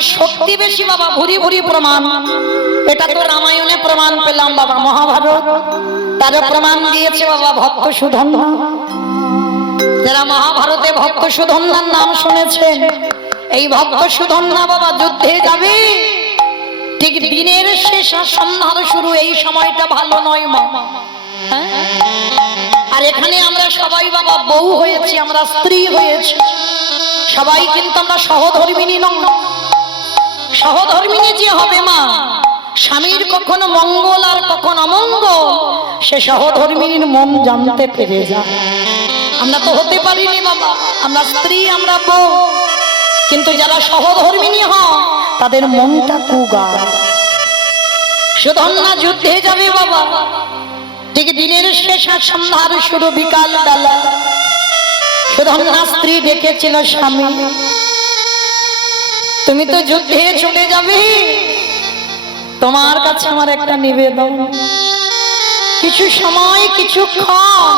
কাদের শক্তি বেশি বাবা, ভুরি ভুরি প্রমাণ। এটা তো রামায়ণে প্রমাণ পেলাম বাবা, মহাভারত তার প্রমাণ দিয়েছে বাবা ভক্ত সুধন্বা। যারা মহাভারতে ভক্ত সুধন্বার নাম শুনেছেন, এই ভক্ত সুধন্বা বাবা যুদ্ধে যাবে, ঠিক দিনের শেষ আর সন্ধ্যার শুরু, এই সময়টা ভালো নয় মা। আর এখানে আমরা সবাই বাবা বউ হয়েছি, আমরা স্ত্রী হয়েছি, সবাই কিন্তু আমরা সহধর্মিনী নই। সহধর্মিনী যে হবে মা, স্বামীর কখনো মঙ্গল আর কখন অমঙ্গল, সে সহধর্মিনীর মন জানতে পেরে যায়। আমরা তো হতে পারিনি বাবা, আমরা স্ত্রী, আমরা বউ, কিন্তু যারা সহধর্মিনী হয় তাদের মনটা কুগায়। সুধন্বা যুদ্ধে যাবে বাবা, ঠিক দিনের শেষ আর সন্ধ্যার শুরু, বিকাল বেলা। সুধন্বা স্ত্রী ডেকেছিল, স্বামী তুমি তো যুদ্ধে চলে যাবে, তোমার কাছে আমার একটা নিবেদন, কিছু সময় কিছুক্ষণ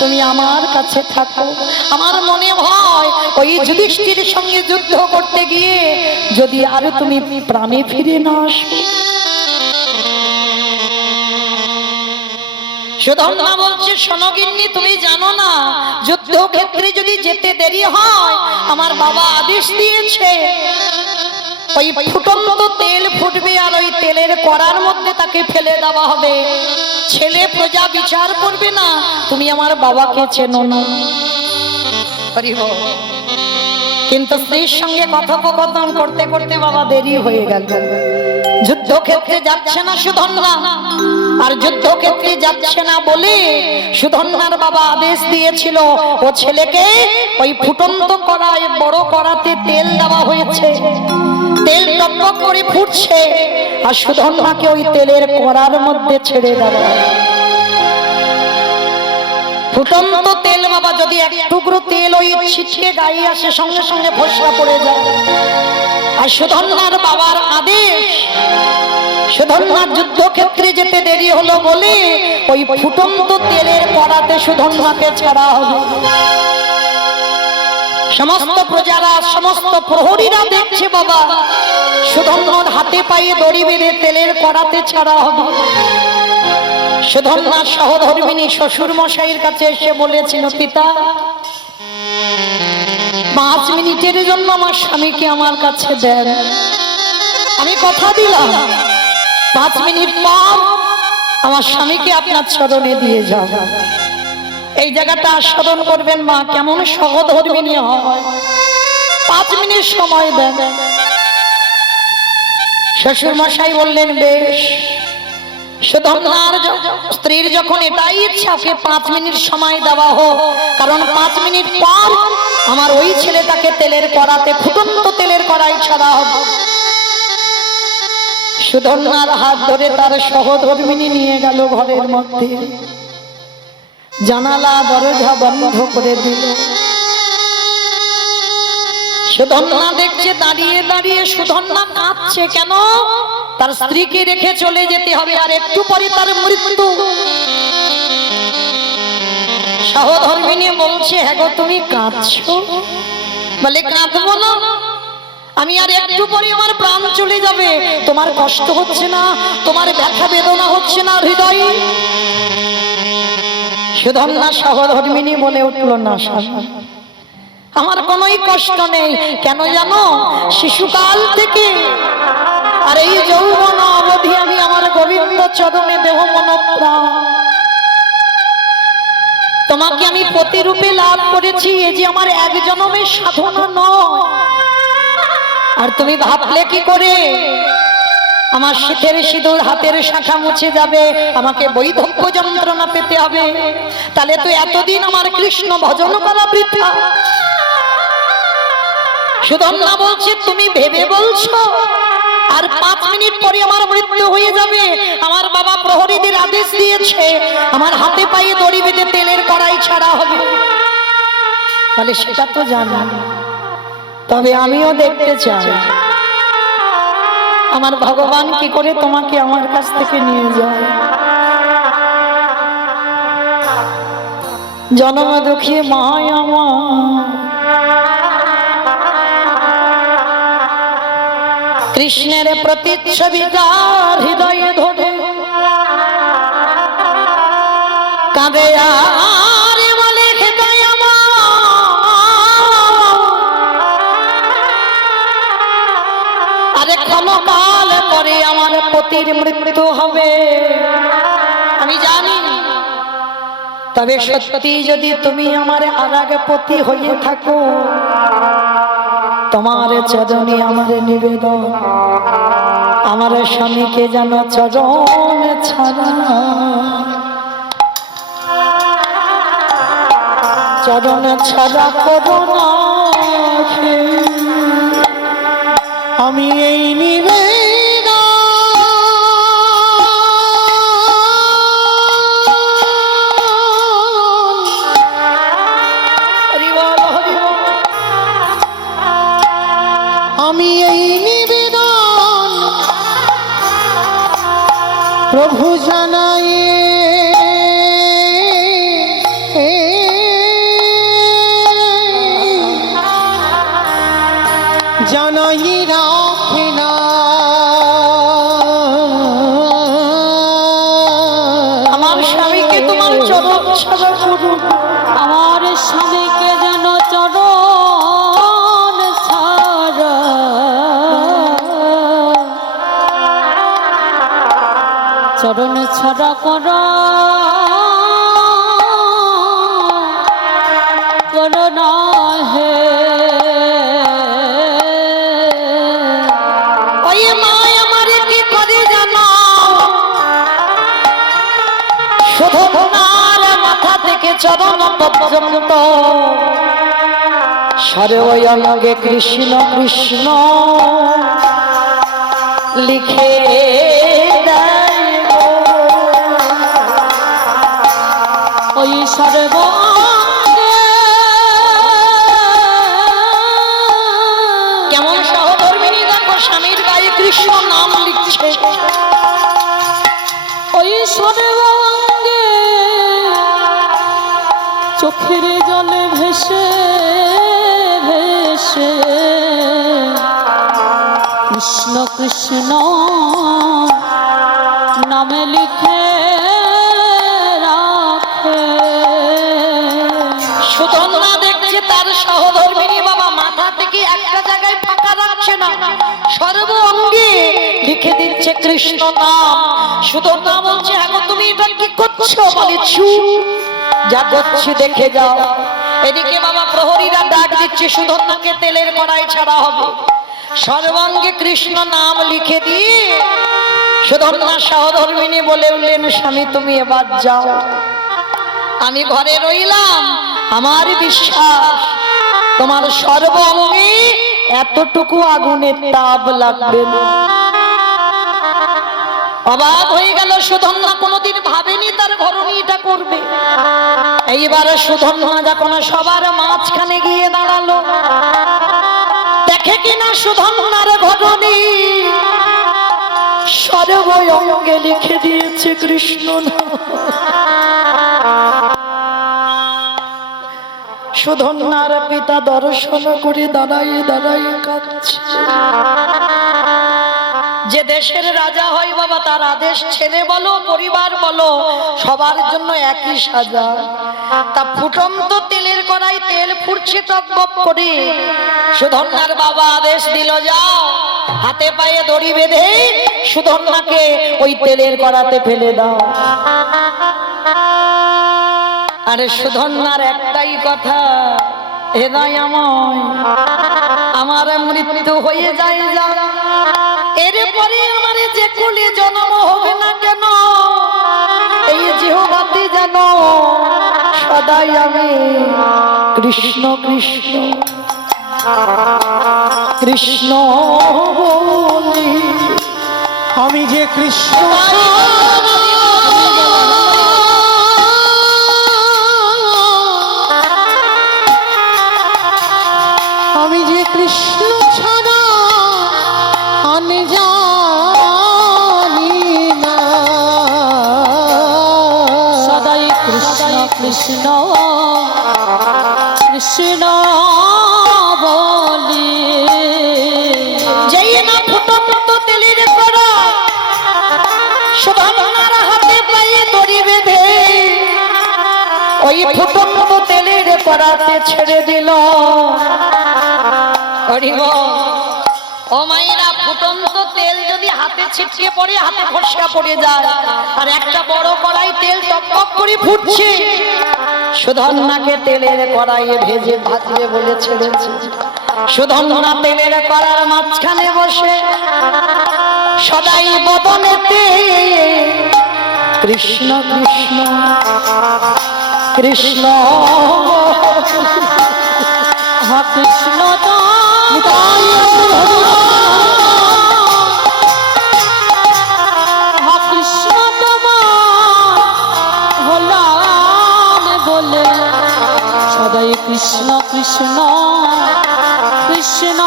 তুমি আমার কাছে থাকো। আমার মনে হয় ওই যুধিষ্ঠির সঙ্গে যুদ্ধ করতে গিয়ে যদি আরো তুমি প্রাণে ফিরে না আসো। সুধন্বা বলছে, শোনো গিন্নি, তুমি জানো না যুদ্ধক্ষেত্রে যদি যেতে দেরি হয়, আমার বাবা আদেশ দিয়েছে ওই ফুটন্ত তেল ফুটবে আর ওই তেলের কড়ার মধ্যে তাকে ফেলে দেওয়া হবে। ছেলে প্রজা বিচার করবে না, তুমি আমার বাবাকে চেনো না। কিন্তু স্ত্রীর সঙ্গে কথোপকথন করতে করতে বাবা দেরি হয়ে গেল। যুদ্ধক্ষেত্রে যাচ্ছে না সুধন্বা, আর যুদ্ধক্ষেত্রে যাচ্ছে না বলে সুধন্বার বাবা আদেশ দিয়েছিল ও ছেলেকে ওই ফুটন্ত কড়ায়, বড় কড়াতে তেল দেওয়া হয়েছে, তেল টকবক করে ফুটছে, আর সুধন্বাকে ওই তেলের কড়ার মধ্যে ছেড়ে দেওয়া। ফুটন্ত তেল বাবা, যদি এক টুকরো তেল ওই ছিটিয়ে গায়ে আসে, সঙ্গে সঙ্গে ফোসকা পড়ে যায়। আর সুধন্বার বাবার আদেশ, সুধন্বার যুদ্ধক্ষেত্রে যেতে দেরি হলো বলে ওই ফুটন্ত তেলের কড়াতে সুধন্বাকে ছাড়া হবে। সমস্ত প্রজারা, সমস্ত প্রহরীরা দেখছে বাবা, সুধন্বার হাতে পায়ে দড়ি বেঁধে তেলের কড়াতে ছাড়া হবে। সুধন্বার সহধর্মিনী শ্বশুর মশাইয়ের কাছে এসে বলেছিল, পিতা 5 মিনিটের জন্য আমার স্বামীকে আমার কাছে দেন, আমি কথা দিলাম 5 মিনিট পর আমার স্বামীকে আপনার চরণে দিয়ে যাব। এই জায়গাটা আস্বাদন করবেন মা, কেমন সহধর্মিনী হয়। 5 মিনিট সময় দেন। শ্বশুর মশাই বললেন, বেশ। সুধন্বার স্ত্রীর যখন এটাই ইচ্ছা, ওকে 5 মিনিট সময় দেওয়া হোক, কারণ 5 মিনিট পর আমার ওই ছেলেটাকে তেলের কড়াতে, ফুটন্ত তেলের কড়াই ছাড়া হবে। সুধন্বার হাত ধরে তার সহধর্মিনী নিয়ে গেল ঘরের মধ্যে, জানালা দরজা বন্ধ করে দিল। সুধন্বা দেখছে দাঁড়িয়ে দাঁড়িয়ে, সুধন্বা কাঁদছে, কেন? তার স্ত্রীকে রেখে চলে যেতে হবে, আর একটু পরে তার মৃত্যু। সহধর্মিনী বলছে, হ্যাঁ গো, তুমি কাঁদছো? বলে, কাঁদবো না, আমি আর একটু পরে আমার প্রাণ চলে যাবে, তোমার কষ্ট হচ্ছে না? তোমার ব্যথা বেদনা হচ্ছে না হৃদয়ে? সুধন্বা সহধর্মিনী বলে উঠল, না স্বামী, আমার কোনোই কষ্ট নেই। কেন জানো? শিশুকাল থেকে আর এই যৌবন অবধি আমি আমার গোবিন্দ চরণে দেহ মন প্রাণ, তোমাকে আমি প্রতিরূপে লাভ করেছি, এ যে আমার এক জন্মের সাধনা নয়। আর তুমি ভাবলে কি করে আমার শীতের সিঁদুর, হাতের শাখা মুছে যাবে, আমাকে বৈধব্য যন্ত্রণা পেতে হবে? তাহলে তো এতদিন আমার কৃষ্ণ ভজন করা বৃথা। সুধন্বা বলছে, তুমি ভেবে বলছো আর 5 মিনিট পরে আমার মৃত্যু হয়ে যাবে? আমার বাবা প্রহরীদের আদেশ দিয়েছে আমার হাতে পায়ে দড়ি বেঁধে তেলের কড়াই ছাড়া হবে। তাহলে সেটা তো জানি, তবে আমিও দেখতে চাই আমার ভগবান কি করে তোমাকে আমার কাছ থেকে নিয়ে যায়। জনম দুঃখী মায়া কৃষ্ণের প্রতিচ্ছবিটার হৃদয়ে ধরে কাঁদে আর বলে হৃদয় আরে ক্ষণকাল পরে আমার পতির মৃত্যু হবে আমি জানি, তবে সত্যি যদি তুমি আমার আরাগে পতি হয়ে থাকো, তোমার চরণে আমার নিবেদন, আমার স্বামীকে যেন চরণ ছাড়া চরণ ছাড়া করো না। আমি এই নিবেদন আমি এই নিবেদন প্রভু জানাই জানাই রাখে না আমার স্বামীকে তোমার চরণ ছাড়া করো, আমার স্বামীকে যেন চরণ ছাড়া চরণ ছাড়া করো করো না হে। ওই মা আমারে কি করে জানো, শুধু তোমার মাথা থেকে চরণ পর্যন্ত সর্বঙ্গে কৃষ্ণ কৃষ্ণ লিখে দেয় গো। ওই সর্ব কেমন সহধর্মিনী দেখো স্বামীর গায়ে কৃষ্ণ নাম লিখছে, ওই সর্বাঙ্গে চোখের জলে ভেসে ভেসে কৃষ্ণ কৃষ্ণ নামে লিখে রাখে। সুতন্দ্রা দেখছে তার সহধর্মিনী বাবা মাথা থেকে একটা জায়গায় ফাঁকা রাখছে না, সর্ব অঙ্গে লিখে দিচ্ছে কৃষ্ণ নাম। সুতন্দ্রা বলছে এখন তুমি এটা কি করছো, বলে চুপ, যা করছি দেখে যাও। এদিকে বাবা প্রহরীরা ডাক দিচ্ছে সুধন্যাকে তেলের কড়াই ছাড়া হবে। সর্বাঙ্গে কৃষ্ণ নাম লিখে দিয়ে সুধন্যা সহধর্মিনী বলে উঠলেন স্বামী তুমি এবার যাও, আমি ঘরে রইলাম, আমার বিশ্বাস তোমার সর্ব অঙ্গে এতটুকু আগুনের তাপ লাগবে না। অবাক হয়ে গেল সুধন্যা, কোনোদিন ভাবেনি তার ঘরণী এটা করবে। এইবার সুধন্যা যখন সবার মাঝখানে গিয়ে দাঁড়ালো, দেখে কিনা সুধন্যার ঘরণী সর্ব অঙ্গে লিখে দিয়েছে কৃষ্ণ নাম। সুধন্যার পিতা দর্শন করে দাঁড়াই দাঁড়াই কাঁদছে। যে দেশের রাজা হয় বাবা তার আদেশ ছেলে বলো পরিবার বলো সবার জন্য একই সাজা। তা ফুটন্ত তেলের কড়াই তেল ফুটছে টকবক করে, সুধন্যার বাবা আদেশ দিল যাও হাতে পায়ে দড়ি বেঁধে সুধন্যাকে ওই তেলের কড়াতে ফেলে দাও। আরে সুধন্যার একটাই কথা, হে দয়াময় আমার মৃত্যু হয়ে যায় যা, এরপরে আমার যে কুলে জন্ম হবে না কেন এই জিহ্বাতে যেন সদাই আমি কৃষ্ণ কৃষ্ণ কৃষ্ণ বলি। আমি যে কৃষ্ণ আমি যে কৃষ্ণ ছাড়া আমি জানি না, সদাই কৃষ্ণ কৃষ্ণ কৃষ্ণ বলি। যেই না ফুটন্ত ওই ফুটন্ত তেলের কড়াতে ছেড়ে দিল। হরি বল। ও মায়েরা, ফুটন্ত তেল যদি হাতে ছিটকে পড়ে, হাতে ফসকা পড়ে যায়, আর একটা বড় কড়াই তেল টকটক করে ফুটছে, সুধন্যাকে তেলের কড়াইয়ে ভেজে ভাজবে বলে ছেড়েছে। সুধন্যা তেলের কড়ার মাঝখানে বসে সদাই বদনেতে কৃষ্ণ কৃষ্ণ কৃষ্ণ হা কৃষ্ণ হা কৃষ্ণ তোমার হলাম বলে সদাই কৃষ্ণ কৃষ্ণ কৃষ্ণ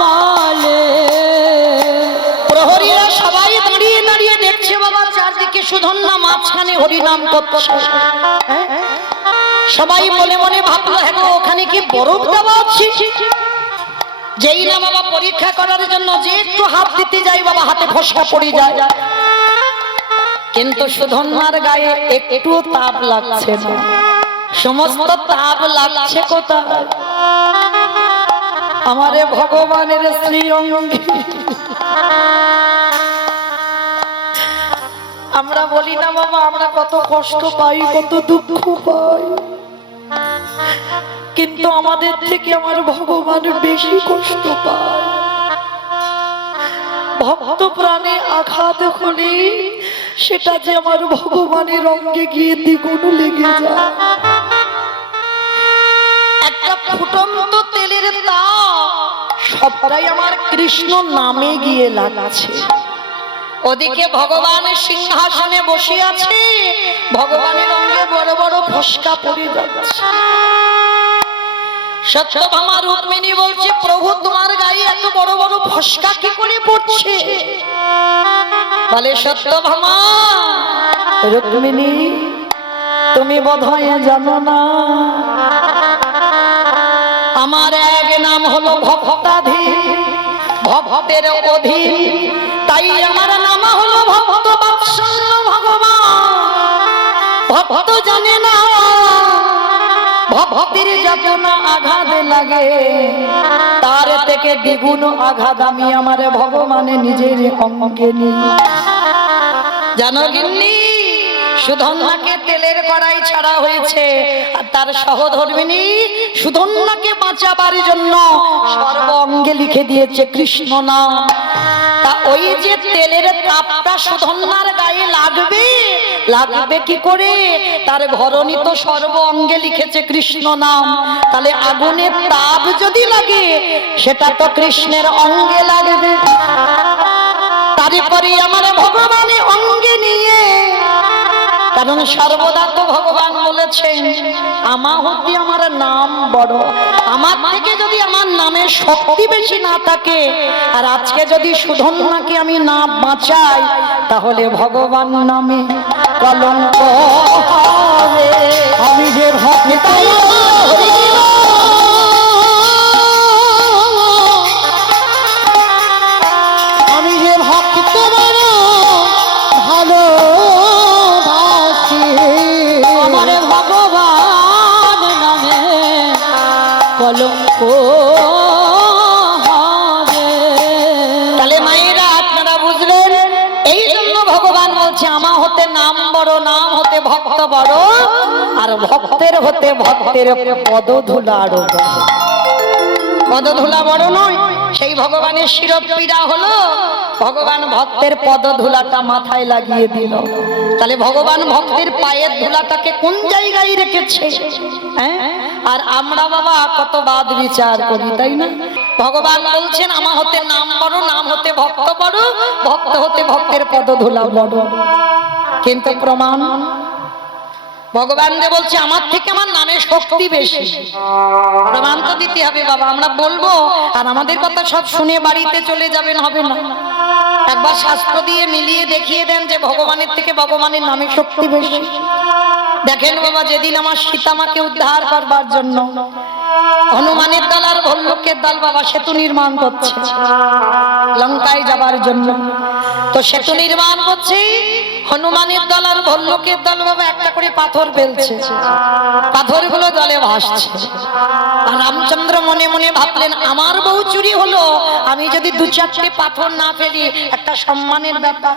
বলে। প্রহরীরা সবাই দাঁড়িয়ে দাঁড়িয়ে দেখছে বাবা, চারদিকে সুধন্যা মাঝখানে হরিনাম করছে। সবাই মনে মনে ভাবলো, হ্যাঁ গো, ওখানে কি বরফ দেওয়া আছে? যেই না বাবা পরীক্ষা করার জন্য যে একটু হাত দিতে যাই বাবা, হাতে ফসকা পড়ে যায়। কিন্তু সুধন্যার গায়ে একটু তাপ লাগছে না, সমস্ত তাপ লাগছে কোথায়? আমারে ভগবানের শ্রী অঙ্গে। আমরা বলি না বাবা, আমরা কত কষ্ট পাই, কত দুঃখ পাই, কিন্তু আমাদের থেকে আমার ভগবান বেশি কষ্ট পায়। ভক্ত প্রাণে আঘাত হলে সেটা যে আমার ভগবানের অঙ্গে গিয়ে দ্বিগুণ লেগে যায়। একটা ফুটন্ত তেলের তাপ সবটাই আমার কৃষ্ণ নামে গিয়ে লাগছে। ওদিকে ভগবান সিংহাসনে বসে আছে, ভগবানের অঙ্গে বড় বড় ফসকা পড়ে যাচ্ছে। সত্যভামা রুক্মিণী বলছে, প্রভু তোমার গায়ে এত বড় বড় ফসকা কি করে পড়ছে? বলে, সত্যভামা, রুক্মিণী তুমি বোধহয় জানো না, আমার এক নাম হলো ভক্তাধীন, ভক্তের অধীন, তাই আমার নাম হলো ভক্ত বাৎসল্য ভগবান। ভক্ত জানে না ভক্তির যাতনা আঘাত লাগে, তার থেকে দ্বিগুণ আঘাত আমি আমার ভগবানের নিজের অঙ্গে নিই। জানো গিন্নি, সুধন্যাকে তেলের কড়াই ছাড়া হয়েছে, আর তার সহধর্মিনী সুধন্যাকে বাঁচাবার জন্য সর্ব অঙ্গে লিখে দিয়েছে কৃষ্ণ নাম। তা ওই যে তেলের তাপটা সুধন্যার গায়ে লাগবে, লাগবে কি করে? তার ঘরণী তো সর্ব অঙ্গে লিখেছে কৃষ্ণ নাম, তাহলে আগুনের তাপ যদি লাগে সেটা তো কৃষ্ণের অঙ্গে লাগবে। তারপরে আমার ভগবানের অঙ্গে নিয়ে, কারণ সর্বদা তো ভগবান বলেছেন আমার হতে আমার নাম বড়, আমার থেকে যদি আমার নামের শক্তি বেশি না থাকে, আর আজকে যদি সুধন্যাকে আমি না বাঁচাই, তাহলে ভগবান নামে কলঙ্ক হবে। আমি যে ভক্ত আমি যে ভক্ত বড় ভালোবাসি, আমার ভগবান নামে কলঙ্ক হবে। তাহলে মায়েরা আপনারা বুঝলেন, এই জন্য ভগবান বলছে আমার হতে নাম বড়, নাম হতে ভক্ত বড়, আর ভক্তের হতে ভক্তের পদধূলা আরো বড়। পদধূলা বড় নয়, সেই ভগবানের শিরপীড়া হলো, ভগবান ভক্তের পদধূলাটা মাথায় লাগিয়ে দিল। তাহলে ভগবান ভক্তের পায়ের ধুলাটাকে কোন জায়গায় রেখেছে? হ্যাঁ, আর আমরা বাবা কত বাদ বিচার করি, তাই না? ভগবান বলছেন আমার হতে নাম বড়, নাম হতে ভক্ত বড়, ভক্ত হতে ভক্তের পদধূলা বড়। কিন্তু প্রমাণ ভগবান যে বলছে আমার থেকে আমার নামের শক্তি বেশি, প্রমাণ তো দিতে হবে বাবা। আমরা বলবো আর আমাদের কথা সব শুনে বাড়িতে চলে যাবেন, হবে না। একবার শাস্ত্র দিয়ে মিলিয়ে দেখিয়ে দেন যে ভগবানের থেকে ভগবানের নামের শক্তি বেশি। দেখেন বাবা, যেদিন আমার সীতামাকে উদ্ধার করবার জন্য হনুমানের দল আর ভল্লুকের দল বাবা সেতু নির্মাণ করছে লঙ্কায় যাবার জন্য। তো সেতু নির্মাণ করছে, হনুমানের দল আর ভল্লুকের দল বাবা একটা করে পাথর ফেলছে, পাথরগুলো জলে ভাসছে। আর রামচন্দ্র মনে মনে ভাবলেন আমার বউ চুরি হলো, আমি যদি দু চারটে পাথর না ফেলি একটা সম্মানের ব্যাপার।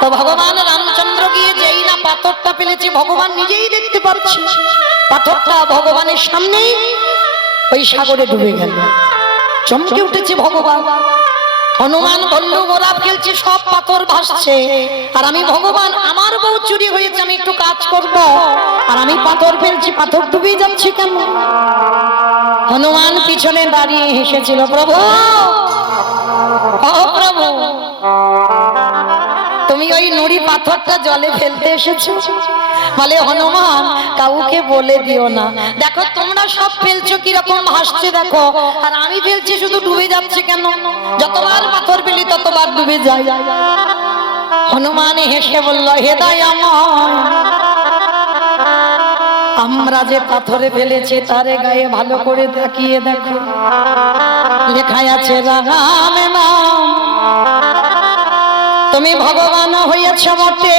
তো ভগবান রামচন্দ্র গিয়ে যেই না পাথরটা ফেলেছে, ভগবান নিজেই দেখতে পাচ্ছে পাথরটা ভগবানের সামনেই ওই সাগরে ডুবে গেল। চমকে উঠেছে ভগবান। হনুমান বলল ওরা ফেলছে সব পাথর ভাসছে, আর আমি ভগবান আমার বউ চুরি হয়েছে, আমি একটু কাজ করব, আর আমি পাথর ফেলছি, পাথর ডুবে যাচ্ছে কেন? হনুমান পিছনে দাঁড়িয়ে হেসেছিল, প্রভু ও প্রভু, তুমি ওই নুড়ি পাথরটা জলে ফেলতে এসেছো? বলে হনুমান কাউকে বলে দিও না, দেখো তোমরা সব ফেলছো কিরকম ভাসছে দেখো, আর আমি ফেলছি শুধু ডুবে যাচ্ছে কেন? যতবার পাথর ফেলি ততবার ডুবে যায়। হনুমান হেসে বলল হে দয়াময়, আমরা যে পাথরে ফেলেছি তারে গায়ে ভালো করে তাকিয়ে দেখো, লেখা আছে রাম নাম। তুমি ভগবান হইয়াছ বটে,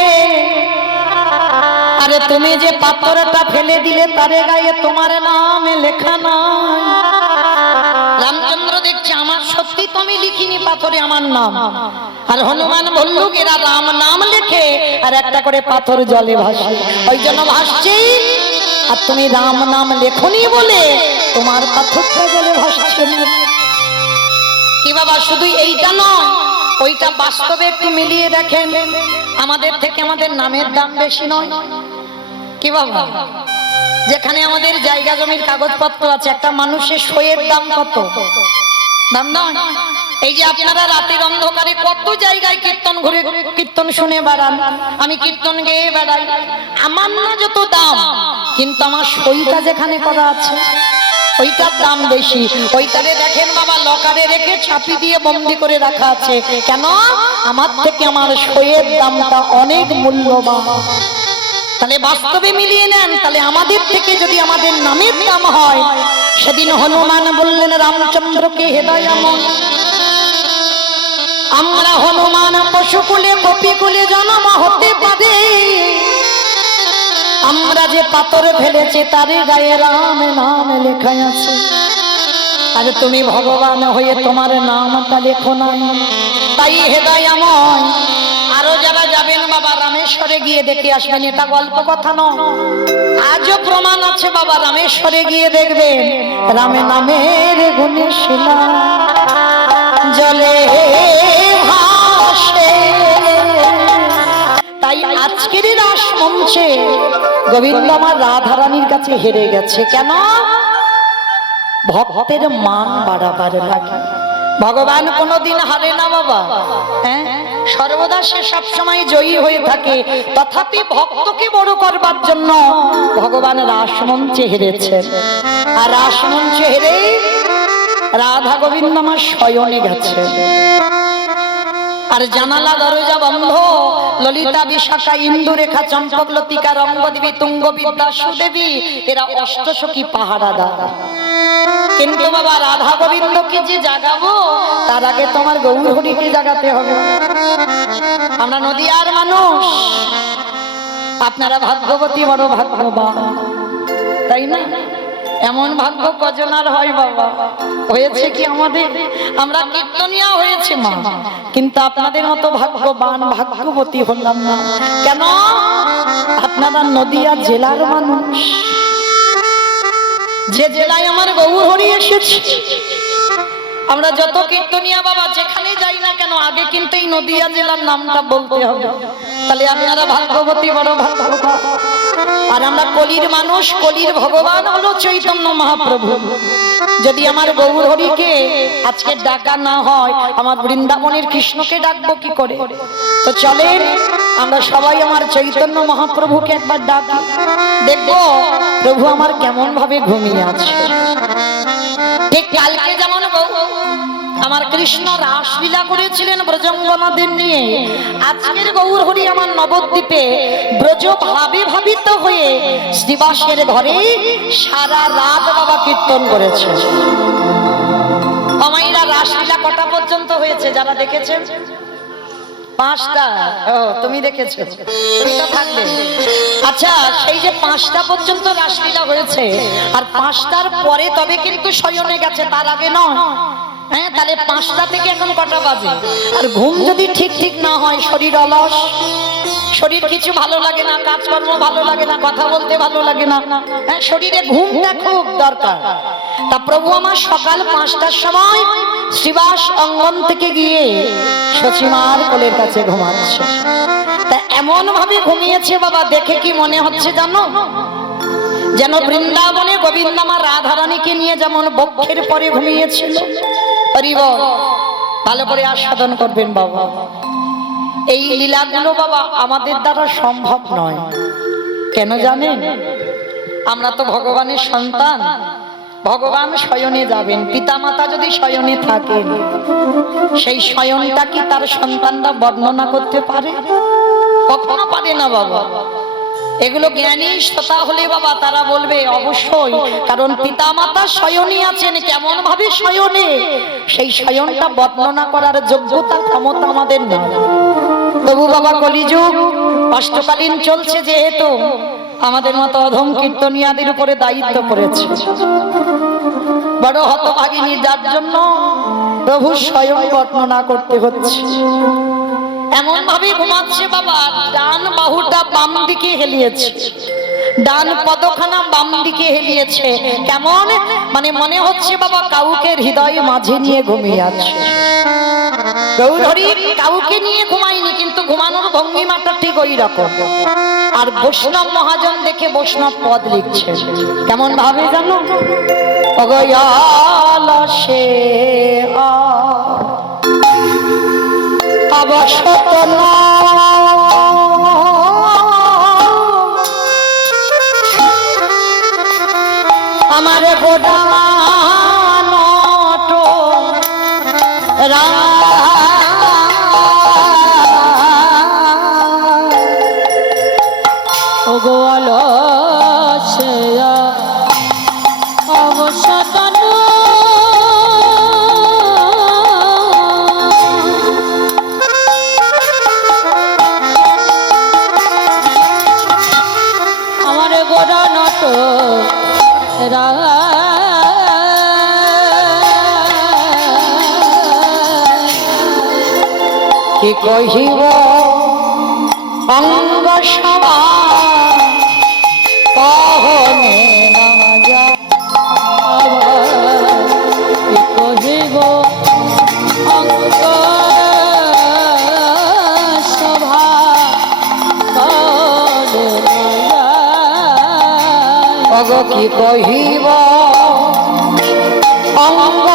আরে তুমি যে পাথরটা ফেলে দিলে তারে গায়ে তোমার নামে লেখা নাই। রামচন্দ্র দেখছে আমার সত্যি তো আমি লিখিনি পাথরে আমার নাম, আর হনুমান বলল এরা রাম নাম লেখে আর একটা করে পাথর জলে ভাসে, ওই জন্য ভাসছে, আর তুমি রাম নাম লেখনি বলে তোমার পাথরটা জলে ভাসছে। কি বাবা শুধু এইটা নয়, ওইটা বাস্তবে একটু মিলিয়ে দেখেন, আমাদের থেকে আমাদের নামের দাম বেশি নয় কি বাবা? যেখানে আমাদের জায়গা জমির কাগজপত্র আছে, একটা মানুষের সইয়ের দাম কত? দাম নয়। এই যে আপনারা রাতের অন্ধকারে কত জায়গায় কীর্তন ঘুরে কীর্তন শুনে বেড়ান, আমি কীর্তন গেয়ে বেড়াই, আমার না যত দাম, কিন্তু আমার সইটা যেখানে করা আছে ওইটার দাম বেশি। ওইটারে দেখেন বাবা লকারে রেখে চাপি দিয়ে বন্দি করে রাখা আছে, কেন? আমার থেকে আমার সইয়ের দামটা অনেক মূল্যবান। তাহলে বাস্তবে মিলিয়ে নেন, তাহলে আমাদের থেকে যদি আমাদের নামের দাম হয়, সেদিন হনুমান বললেন রামচন্দ্রকে হে দয়াময়, আমরা হনুমান পশুকুলে গোপীকুলে জন্ম হতে পারে, আমরা যে পাথর ফেলেছে তারে গায়ে রাম নাম লেখা আছে, আরে তুমি ভগবান হয়ে তোমার নামটা লেখো নাই। তাই হে দয়াময়, আরো যারা যাবেন বাবা রামেশ্বরে গিয়ে দেখে আসবেন, এটা গল্প কথা নয়, আজও প্রমাণ আছে বাবা। রামেশ্বরে গিয়ে দেখবেন রামে নামের গুণে শিলা জলে ভাসে। তাই আজকের রাস মঞ্চে গোবিন্দ আমার রাধারানীর কাছে হেরে গেছে, কেন? ভক্তের মান বাড়াবার লাগে। ভগবান কোনোদিন হারে না বাবা, হ্যাঁ, সর্বদা সে সবসময় জয়ী হয়ে থাকে। তথাপি ভক্তকে বড় করবার জন্য ভগবান রাসমঞ্চে হেরেছেন, আর রাসমঞ্চে হেরে রাধা গোবিন্দ আমার শয়নে গেছে। আর জানালা দরজা বন্ধ, ললিতা বিশাখা ইন্দুরেখা চম্পক লতিকা রঙ্গদেবী তুঙ্গবিদ্যা সুদেবী এরা অষ্টসখী পাহারাদার। কিন্তু বাবা রাধা গোবিন্দকে যে জাগাবো তার আগে তোমার গৌর হরিকে জাগাতে হবে। আমরা নদিয়ার মানুষ, আপনারা ভাগ্যবতী, বড় ভাগ্যবান, তাই না? এমন ভাগ্য কজনার হয় বাবা? হয়েছে কি আমাদের? আমরা কীর্তনিয়া হয়েছে মা, কিন্তু আপনাদের মতো ভাগ্যবান ভাগ্যবতী হলাম না। কেন? আপনারা নদিয়া জেলার মানুষ, যে জেলায় আমার গৌর হরি এসেছে। আমরা যত কীর্তনিয়া বাবা যেখানে যাই না কেন আগে কিন্তু এই নদিয়া জেলার নামটা বলতে হবে, তাহলে আপনারা ভাগ্যবতী, বড় ভাগ্যবান। আর আমরা কলির মানুষ, কলির ভগবান হলো চৈতন্য মহাপ্রভু। যদি আমার গৌর হরিকে আজকে ডাকা না হয়, আমার বৃন্দাবনের কৃষ্ণকে ডাকবো কি করে? তো চলেন আমরা সবাই আমার চৈতন্য মহাপ্রভুকে একবার ডাকি, দেখবো প্রভু আমার কেমন ভাবে ঘুমিয়ে আছে। ঠিক কালকে যেমন আমার কৃষ্ণ রাসলীলা করেছিলেন ব্রজঙ্গনাদের নিয়ে। আজকের গৌর হরি আমার নবদ্বীপে ব্রজ ভাবে ভাবিত হয়ে শ্রীবাসের ঘরে সারা রাত বাবা কীর্তন করেছে। আমাইরা রাসলীলা কটা পর্যন্ত হয়েছে যারা দেখেছেন? 5টা। ও তুমি দেখেছো, তুমি তো থাকবে। আচ্ছা, সেই যে 5টা পর্যন্ত রাসলীলা হয়েছে আর 5টার পরে তবে কিন্তু শয়নে গেছে, তার আগে নয়। হ্যাঁ, তাহলে 5টা থেকে এখন কটা বাজে? আর ঘুম যদি ঠিক ঠিক না হয়, শরীর অলস, শরীর কিছু ভালো লাগে না, কাজকর্ম ভালো লাগে না, কথা বলতে ভালো লাগে না, হ্যাঁ, শরীরে ঘুমটা খুব দরকার। তা প্রভু আমার সকাল 5টার সময় শ্রীবাস অঙ্গন থেকে গিয়ে সচিমার কোলের কাছে ঘুমাচ্ছে। তা এমন ভাবে ঘুমিয়েছে বাবা, দেখে কি মনে হচ্ছে জানো? যেন বৃন্দাবনে গোবিন্দ আমার রাধারানীকে নিয়ে যেমন বক্ষের পরে ঘুমিয়েছিল। হরিব, ভালো করে আস্বাদন করবেন বাবা। এই লীলাগুলো বাবা আমাদের দ্বারা সম্ভব নয়। কেন জানেন? আমরা তো ভগবানের সন্তান। ভগবান শয়নে যাবেন, পিতামাতা যদি শয়নে থাকেন, সেই শয়নটা কি তার সন্তানরা বর্ণনা করতে পারে? কখনো পারে না বাবা। এগুলো জ্ঞানী শ্রোতা হলে বাবা তারা বলবে অবশ্যই, কারণ পিতামাতা শয়নে আছেন। কেমন ভাবে শয়নে, সেই শয়নটা বর্ণনা করার যোগ্যতা ক্ষমতা আমাদের নেই। তবু বাবা কলিযুগ কষ্টকালীন চলছে, যেহেতু আমাদের মতো অধম কীর্তনিয়াদের উপরে দায়িত্ব পড়েছে। বড় হতভাগিনী, যার জন্য প্রভু স্বয়ং বর্ণনা করতে হচ্ছে। এমন ভাবে ঘুমাচ্ছে বাবা, ডান বাহুটা বাম দিকে হেলিয়েছে, ডান পদখানা বাম দিকে হেলিয়েছে। কেমন মানে মনে হচ্ছে বাবা কাউকে হৃদয়ে মাঝে নিয়ে ঘুমিয়ে আছে। গৌর হরি কাউকে নিয়ে ঘুমায়নি, কিন্তু ঘুমানোর ভঙ্গিমাটা ঠিক ওই রকম। আর বৈষ্ণব মহাজন দেখে বৈষ্ণব পদ লিখছে। কেমন ভাবে জানো? অগয়ালসে অবসত আমার গোদানত গোয়ালসে অবসতন আমার গোদানত কি কহিব অঙ্গ সভা কহনে না যায়। কি কহিব অঙ্গ সভা অগ কি কহিব অঙ্গ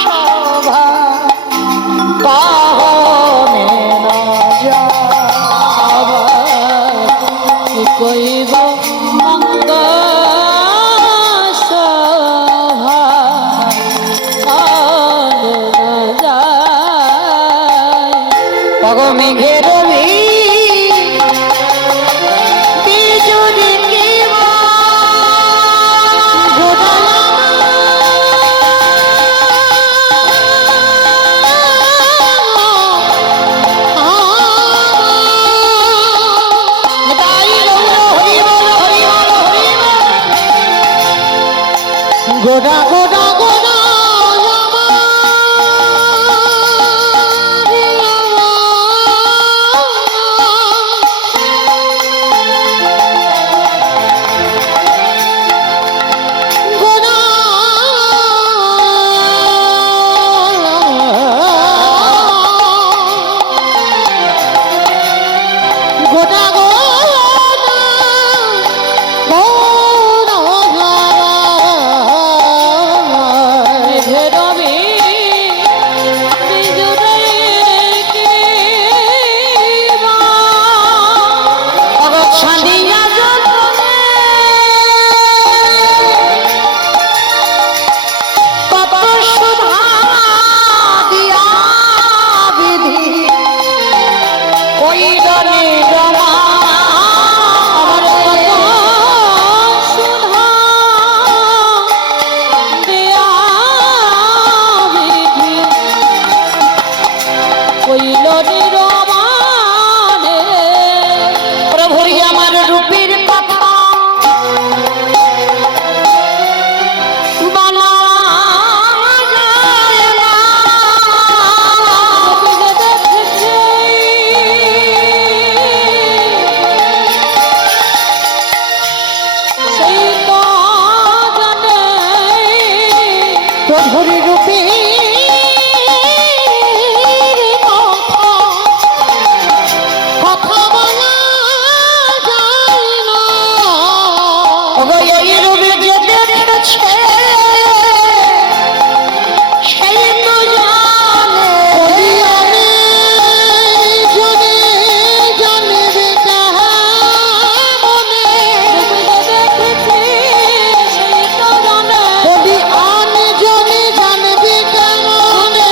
সভা কহনে না যায়। কি কহিব অঙ্গ সভা অগ মেঘের গোড়া গোড়া গোড়া গোড়া গধুরি রূপে কথা বলা যায় না। ওগো এই রূপে যে দেখেছে সেই তো জানে। বলি আমি জনে জানবে কেমনে, বলি আমি জনে জানবে কেমনে,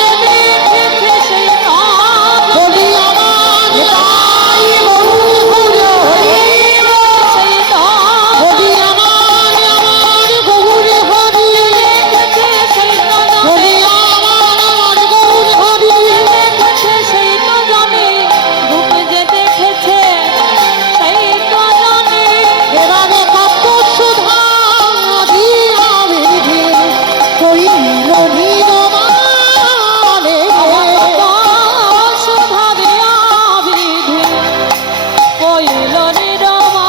বলি আমার তাই গৌর হরিব, বলি আমার গৌরে হরি, বলি আমার গৌরে হরি। এবারে কত সুধা দিয়া বিধি কইল নিরমানে,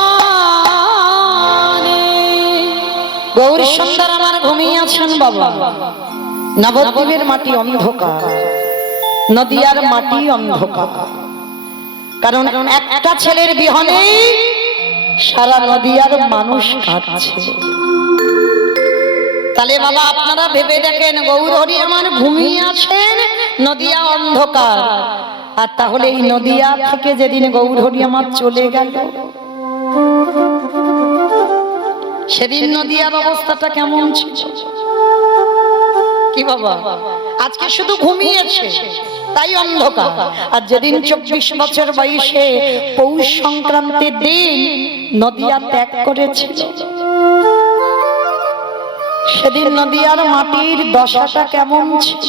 গৌরী সুন্দর আমার ঘুমিয়ে আছেন বাবা। নবদ্বীপের মাটি অন্ধকার, নদিয়ার মাটি অন্ধকার, কারণ একটা ছেলের বিহনে সারা নদিয়ার মানুষ কাঁদছে। তাহলে বাবা আপনারা ভেবে দেখেন, গৌর হরি আমার ঘুমিয়ে আছেন, নদিয়া অন্ধকার, আর তাহলে এই নদিয়া থেকে যেদিন গৌর হরি আমার চলে গেল, সেদিন নদিয়ার অবস্থাটা কেমন ছিল? কি বাবা, আজকে শুধু ঘুমিয়েছে তাই অন্ধকার, আর যেদিন 24 বছর বয়সে পৌষ সংক্রান্তির দিন নদিয়া ত্যাগ করেছিল, সেদিন নদিয়ার মাটির দশাটা কেমন ছিল?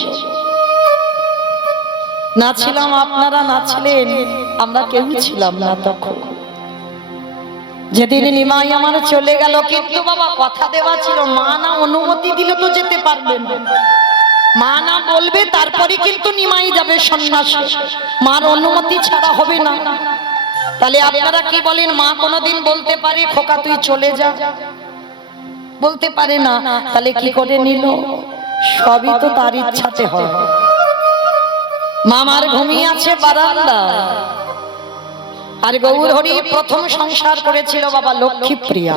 না ছিলাম আপনারা, না ছিলেন আমরা, কেউ ছিলাম না তখন। যেদিন নিমাই আমার চলে গেল, কিন্তু বাবা কথা দেওয়া ছিল, মা না অনুমতি দিলে তো যেতে পারবেন না, মা না বলবে তারপরে কিন্তু নিমাই যাবে সন্ন্যাসী, মার অনুমতি ছাড়া হবে না। তাহলে আপনারা কি বলেন, মা কোনোদিন বলতে পারে খোকা তুই চলে যা? বলতে পারে না। তাহলে কি করে নিল? সবই তো তার ইচ্ছাতে হয়। মামার ঘুমিয়ে আছে বারান্দা, আর গৌর হরি প্রথম সংসার করেছিল বাবা লক্ষ্মীপ্রিয়া।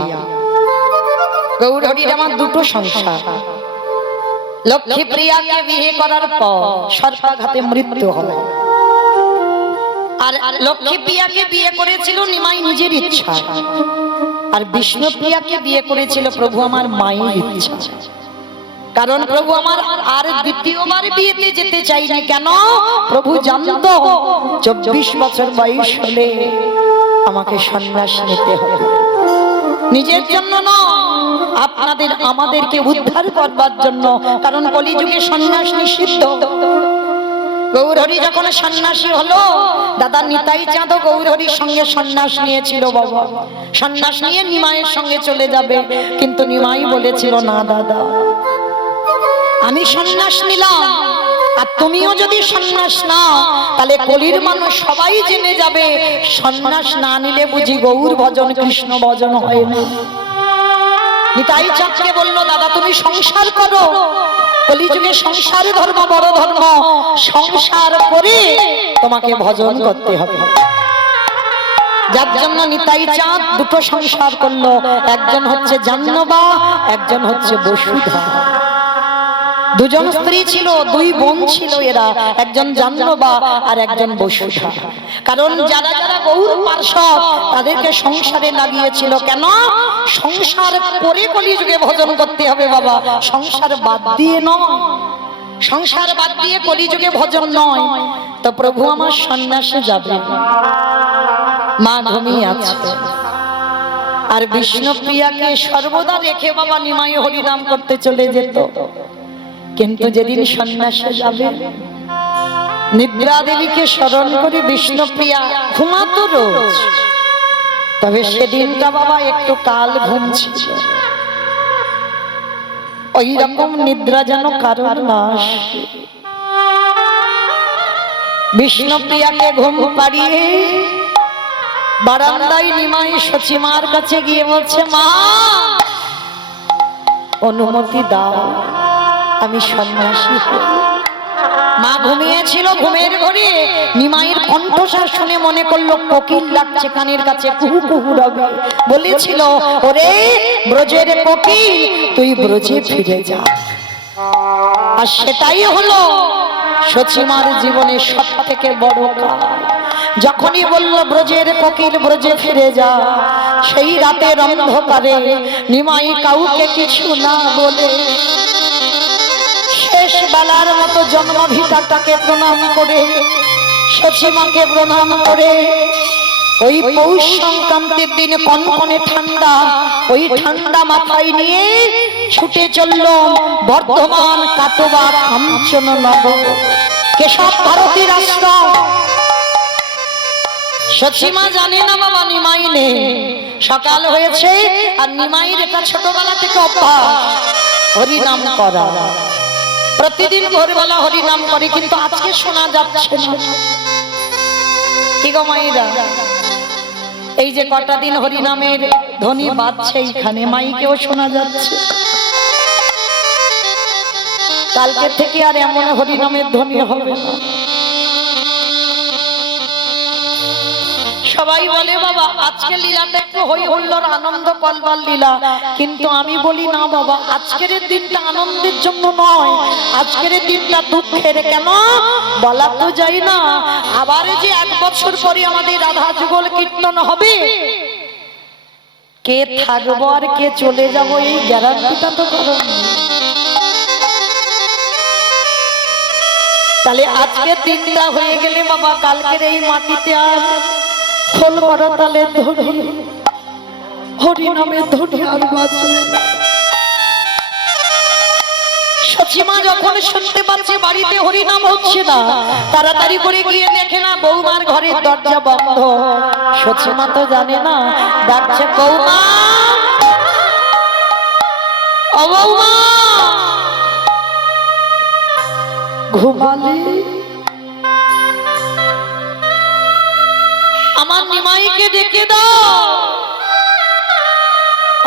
গৌর হরির আমার দুটো সংসার। লক্ষ্মীপ্রিয়াকে বিয়ে করার পর সর্পাঘাতে মৃত্যু হয়, আর লক্ষ্মীপ্রিয়াকে বিয়ে করেছিল নিমাই নিজের ইচ্ছা, আর বিষ্ণুপ্রিয়াকে বিয়ে করেছিল প্রভু আমার মায়ের ইচ্ছা। কারণ প্রভু আমার আর দ্বিতীয়বার বিয়েতে যেতে চাইনি। কেন? প্রভু জানতো 24 বছর বয়স হলে আমাকে সন্ন্যাস নিতে হবে, নিজের জন্য নয়, আপনাদের আমাদেরকে উদ্ধার করবার জন্য। কারণ কলিযুগে সন্ন্যাস নিষিদ্ধ। গৌর হরি যখন সন্ন্যাসী হলো, দাদা নিতাই চাঁদ গৌর হরির সঙ্গে সন্ন্যাস নিয়েছিল বাবা। সন্ন্যাস নিয়ে নিমাইয়ের সঙ্গে চলে যাবে, কিন্তু নিমাই বলেছিল না দাদা, আমি সন্ন্যাস নিলাম, আর তুমিও যদি সন্ন্যাস নাও তাহলে কলির মানুষ সবাই জেনে যাবে সন্ন্যাস না নিলে বুঝি গৌর ভজন কৃষ্ণ ভজন হয় না। নিতাই চাঁদকে বললো দাদা তুমি সংসার করো, কলিযুগে সংসার ধর্ম বড় ধর্ম, সংসার করে তোমাকে ভজন করতে হবে। যার জন্য নিতাই চাঁদ দুটো সংসার করলো, একজন হচ্ছে জাহ্নবা, একজন হচ্ছে বসুধা। দুজন স্ত্রী ছিল, দুই বোন ছিল এরা, একজন জাহ্নবা আর একজন বসুধা। কারণ যারা যারা গৌর পার্ষদ তাদেরকে সংসারে লাগিয়েছিল। কেন? সংসার করে কলিযুগে ভজন করতে হবে বাবা, সংসার বাদ দিয়ে নয়। সংসার বাদ দিয়ে কলিযুগে ভজন নয়। তো প্রভু আমার সন্ন্যাসে যাবে, মা ঘুমিয়ে আছে, আর বিষ্ণুপ্রিয়াকে সর্বদা রেখে বাবা নিমাই হরিনাম করতে চলে যেত। কিন্তু যেদিন সন্ন্যাসে যাবে, নিদ্রা দেবীকে স্মরণ করে বিষ্ণুপ্রিয়া ঘুমাতো রোজ, তবে সেদিনটা বাবা একটু কাল ঘুম ছিল। ওই রকম নিদ্রা যেন কারোর না আসে। বিষ্ণুপ্রিয়াকে ঘুম পাড়িয়ে বারান্দায় নিমাই সচিমার কাছে গিয়ে বলছে, মা অনুমতি দাও, আমি সন্ন্যাসী হই। মা ঘুমিয়েছিল, ঘুমের ঘরে নিমাইয়ের কণ্ঠস্বর শুনে মনে করলো কোকিল ডাকছে কানের কাছে, কুহু কুহু রবে। বলেছিল, ওরে ব্রজের কোকিল, তুই ব্রজে ফিরে যা। আর সেটাই হলো সচিমার জীবনে সব থেকে বড় কাজ। যখনই বলল ব্রজের কোকিল ব্রজে ফিরে যা, সেই রাতের অন্ধকারে নিমাই কাউকে কিছু না বলে শেষ বেলার মতো জন্মভিটাটাকে প্রণাম করে, সচিমাকে প্রণাম করে, ওই পৌষ সংক্রান্তির দিন কনকনে ঠান্ডা, ওই ঠান্ডা মাথায় নিয়ে ছুটে চলল বর্ধমান, কাটোয়া, কাঞ্চননগর, কেশব ভারতীর আশ্রম। সচিমা জানে না বাবা নিমাই নেই, সকাল হয়েছে আর নিমাইয়ের এটা ছোটবেলা থেকে অভ্যাস হরিনাম করা। প্রতিদিন ভোরবেলা হরিনাম করে, কিন্তু আজকে শোনা যাচ্ছে না। কি গো মাইরা, এই যে কটা দিন হরিনামের ধ্বনি বাজছে এইখানে, মাইকেও শোনা যাচ্ছে। কালকে থেকে আর এমন হরিনামের ধ্বনি হবে না। সবাই বলে বাবা আজকে লীলাটা একটু হই হুল্লোর আনন্দ করবার লীলা, কিন্তু আমি বলি না বাবা, আজকের দিনটা আনন্দের জন্য নয়, আজকের দিনটা দুঃখের। কেন বলা তো যায় না, আবার যে 1 বছর পরে আমাদের রাধা যুগল কীর্তন হবে, কে থাকবো আর কে চলে যাব এই গ্যারান্টিটা তো করো। তাহলে আজকে দিনটা হয়ে গেলে বাবা কালকের এই মাটিতে আর খোল করা তালের ধ্বনি, হরিনামের ধ্বনি আর বাজবে না। সচিমা যখন শুনতে পাচ্ছে বাড়িতে হরিনাম হচ্ছে না, তাড়াতাড়ি করে গিয়ে দেখে না বৌমার ঘরের দরজা বন্ধ। সচিমা তো জানে না, ডাকছে বৌমা, ও বৌমা, ঘুমালে? আমার নিমাইকে ডেকে দাও,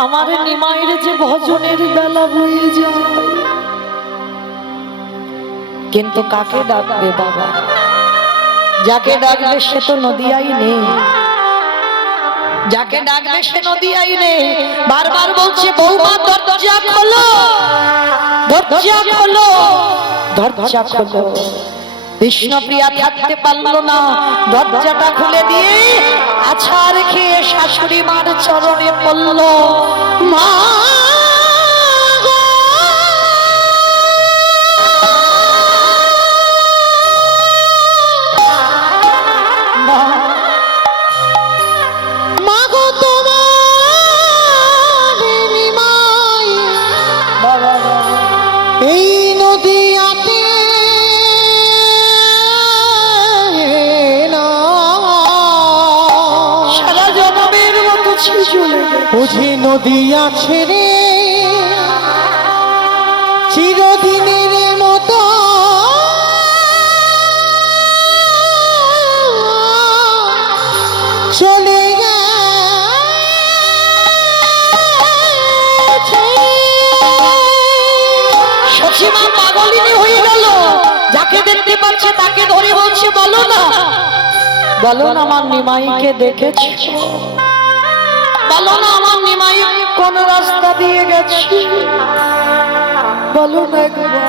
আমার নিমাইয়ের যে ভজনের বেলা বয়ে যায়। কিন্তু কাকে ডাকবে বাবা? যাকে ডাকবে সে তো নদিয়াই নেই, যাকে ডাকবে সে নদিয়াই নেই। বারবার বলছে বৌমা দরজা খোলো, দরজা খোলো, দরজা খোলো। বিষ্ণুপ্রিয়া থাকতে পারলো না, দরজাটা খুলে দিয়ে আছাড় খেয়ে শাশুড়ি মার চরণে পড়ল। মা বুঝি নদিয়া ছেড়ে চিরদিনের মতো চলে গেছে। সচিমা পাগলিনী হয়ে গেল, যাকে দেখতে পাচ্ছে তাকে ধরে বলছে বলো না, বলো না আমার নিমাইকে দেখেছি, বলো না আমার নিমাই কোন রাস্তা দিয়ে গেছে, বলো না একবার।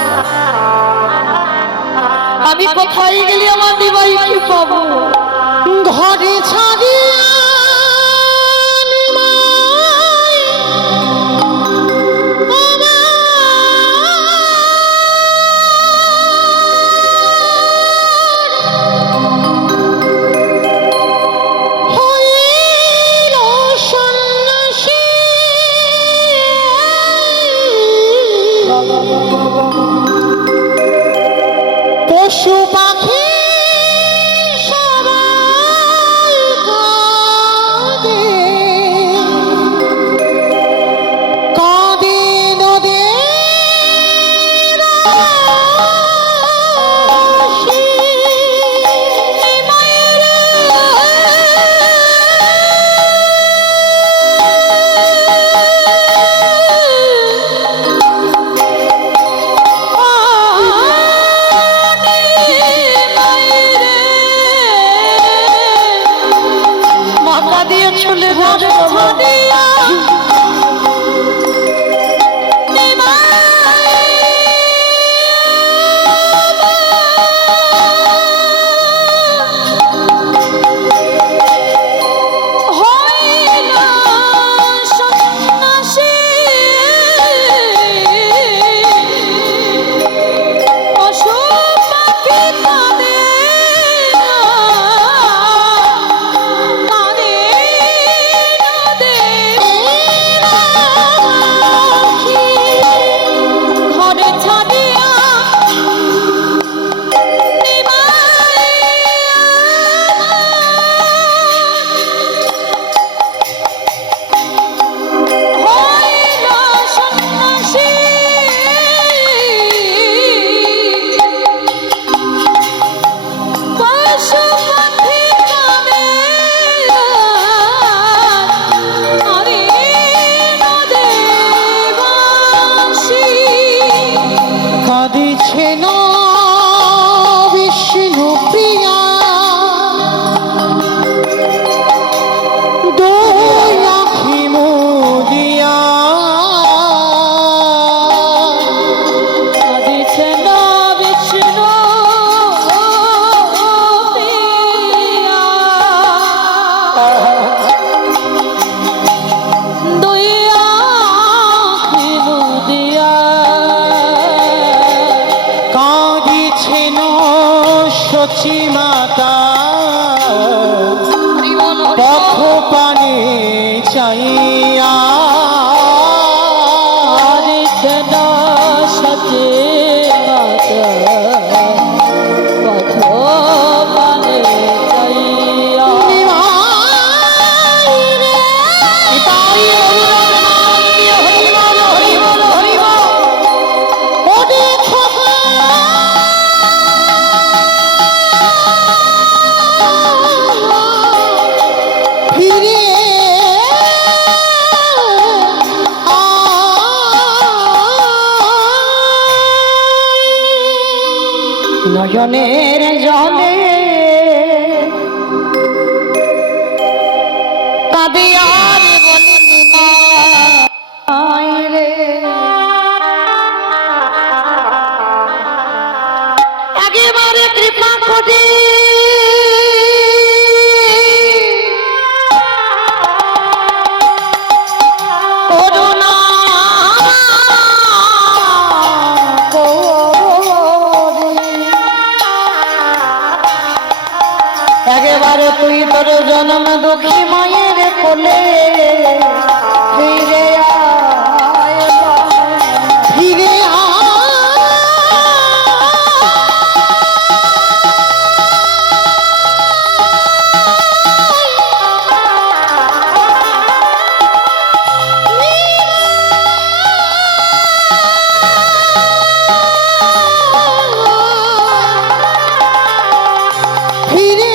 আমি কোথায় গেলে আমার নিমাইকে পাবো? ঘরে ছাড়িয়া পশু পাখি সবাই কাঁদে, কাঁদে নদের রাশি। ও কাঁদিছেন বিষ্ণু প্রিয়া দুই আখি মুদিয়া কাঁদিছেন বিষ্ণু প্রিয়া। দুই আখি মুদিয়া কাঁদিছেন সচী মাতা পথ পানে চাইয়া কাঁদিছেন সচী মাতা পথ পানে যাইয়া। ফিরে নয়নের জলে কাঁদে আর বলি নিমাই রে, একেবারে কৃপা করে করুণা একেবারে তুই তোর জন্ম দুঃখী মায়ের কোলে ফিরে আয় ফিরে ফিরে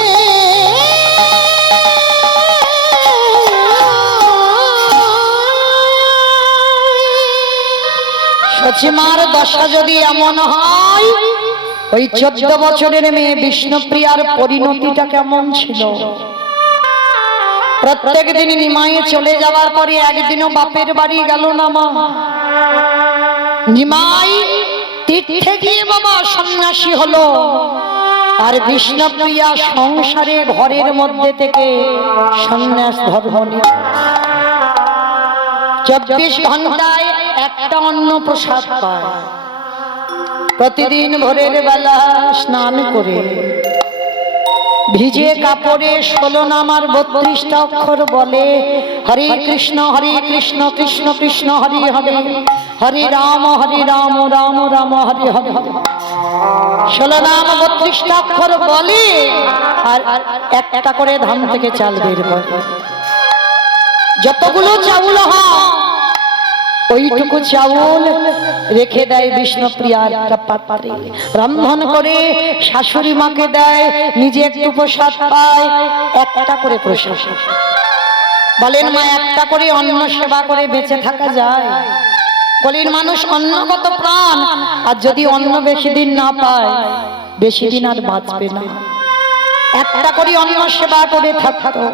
সচিমার দশা যদি এমন হয়, ওই 14 বছরের মেয়ে বিষ্ণুপ্রিয়ার পরিণতিটা কেমন ছিল। প্রত্যেক দিন নিমাইয়ে চলে যাওয়ার পরে একদিনও বাপের বাড়ি গেল না মা। নিমাই তীর্থে গিয়ে বাবা সন্ন্যাসী হলো, আর বিষ্ণুপ্রিয়া সংসারে ঘরের মধ্যে থেকে সন্ন্যাস ধর্ম নিল। 24 ঘন্টায় একটা অন্ন প্রসাদ পায়। প্রতিদিন ভোরের বেলা স্নান করে ভিজে কাপড়ে 16 নামার 32টা অক্ষর বলে, হরে কৃষ্ণ কৃষ্ণ কৃষ্ণ হরে হরে, হরে রাম রাম রাম হরে হরে। 16 নাম 32টা অক্ষর বলে, আর একটা করে ধান থেকে চাল বের করে। যতগুলো চাউল হয় ওইটুকু চাউল রেখে দেয় বিষ্ণুপ্রিয়ার একটা পাত্রে, ব্রাহ্মণ করে শাশুড়ি মাকে দেয়, নিজে একটু প্রসাদ পায়। একটা করে প্রসাদ। বলেন মা, একটা করে অন্ন সেবা করে বেঁচে থাকা যায়? কলির মানুষ অন্নগত প্রাণ, আর যদি অন্ন বেশি দিন না পায়, বেশি দিন আর বাঁচবে না। একটা করে অন্ন সেবা করে থাকতো।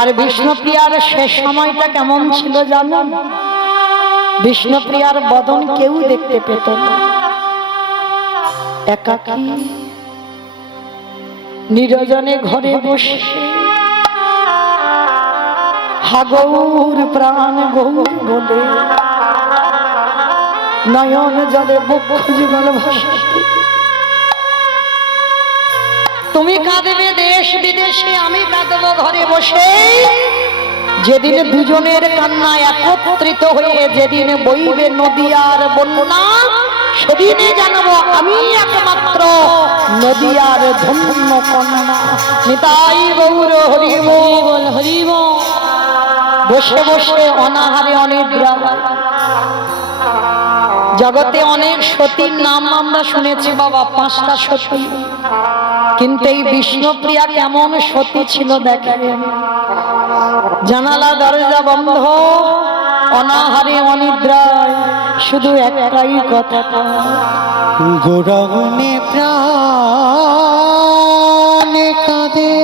আর বিষ্ণুপ্রিয়ার শেষ সময়টা কেমন ছিল জানো? বিষ্ণুপ্রিয়ার বদন কেউ দেখতে পেত না। একাকী নিরজনে ঘরে বসে হাগৌর প্রাণ গৌর বলে নয়ন জলে বক্ষ যুগল ভাসে। তুমি কাঁদবে দেশ বিদেশে, আমি কাঁদবো ঘরে বসে। যেদিন দুজনের কান্না একত্রিত হয়ে যেদিন বইবে নদী আর বন্যা, সেদিনে জানবো আমি একমাত্র নদীয়ার ধন্য কন্যা। নিতাই গৌর হরি বল হরি বল। বসে বসে অনাহারে অনিদ্রা। জগতে অনেক সতীর নাম আমরা শুনেছি বাবা, 5টা সতী, কিন্তু এই বিষ্ণুপ্রিয়া কেমন সতী ছিল দেখেন। জানালা দরজা বন্ধ, অনাহারে অনিদ্রায় শুধু একটাই কথা, গৌরঙ্গে প্রাণ কাঁদে